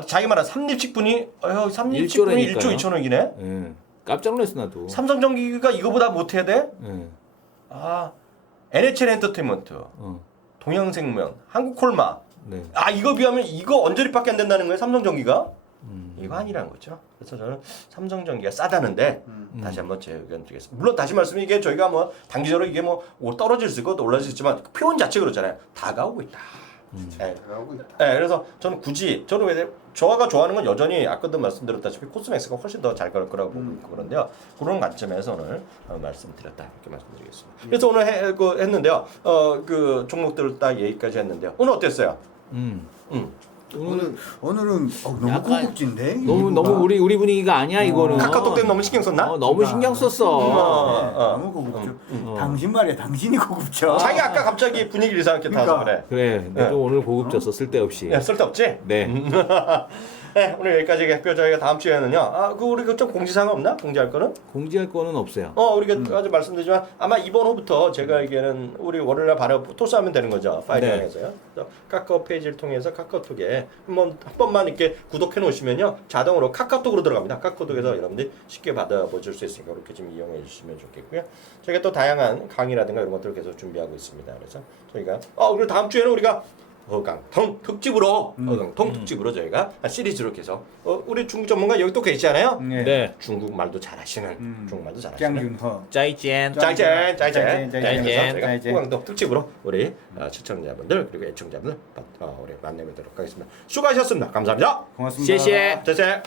자기 말한 삼립식분이 삼립식분이 1조 2천억이네. 깜짝 놀랐어 나도. 삼성전기가 이거보다 못해야 돼? NHL 엔터테인먼트, 동양생명, 한국콜마. 네. 이거 비하면 이거 언저리밖에 안 된다는 거예요. 삼성전기가. 이거 아니라는 거죠. 그래서 저는 삼성전기가 싸다는데 다시 한번 제 의견 드리겠습니다. 물론 다시 말씀이 이게 저희가 뭐 단기적으로 이게 뭐 떨어질 수 있고 올라질 수 있지만 표현 자체 그렇잖아요. 다가오고 있다. 네. 하고 있다. 네, 그래서 저는 굳이 저는 왜 저가 좋아하는 건 여전히 아까도 말씀드렸다시피 코스맥스가 훨씬 더 잘 갈 거라고 보고 있고 그런데요. 그런 관점에서 오늘 말씀드렸다 이렇게 말씀드리겠습니다. 그래서 오늘 했는데요. 그 종목들 딱 얘기까지 했는데요. 오늘 어땠어요? 오늘은 너무 약간 고급진데. 너무 우리 분위기가 아니야 이거는. 카카오톡 때문에 너무 신경 썼나? 너무 신경 썼어. 너무 고급죠. 당신 말이야, 당신이 고급져. 자기 아까 갑자기 분위기를 이상하게 타서 그래. 그래. 나도 오늘 고급졌어 쓸데없이. 야, 쓸데없지? 네. 네, 오늘 여기까지 했고요. 저희가 다음 주에는요. 우리 좀 공지사항 없나? 공지할 거는? 공지할 거는 없어요. 우리가 아주 말씀드리지만 아마 이번 후부터 제가 알기에는 우리 월요일날 바로 토스하면 되는 거죠. 파일링에서요. 그래서 카카오 페이지를 통해서 카카오톡에 한 번만 이렇게 구독해 놓으시면요. 자동으로 카카오톡으로 들어갑니다. 카카오톡에서 여러분들이 쉽게 받아보실 수 있으니까 그렇게 좀 이용해 주시면 좋겠고요. 저희가 또 다양한 강의라든가 이런 것들을 계속 준비하고 있습니다. 그래서 저희가 그리고 다음 주에는 우리가 어강통 특집으로 특집으로 저희가 시리즈로 계속 우리 중국 전문가 여기 또 계시잖아요. 네. 중국 말도 잘하시는 중국말도 잘하시는 장윤허. 짜이젠. 짜이젠 짜이젠. 저희가 호강동 특집으로 우리 시청자분들 그리고 애청자분들 우리 만나뵙도록 하겠습니다. 수고하셨습니다. 감사합니다. 고맙습니다.谢谢. 제제.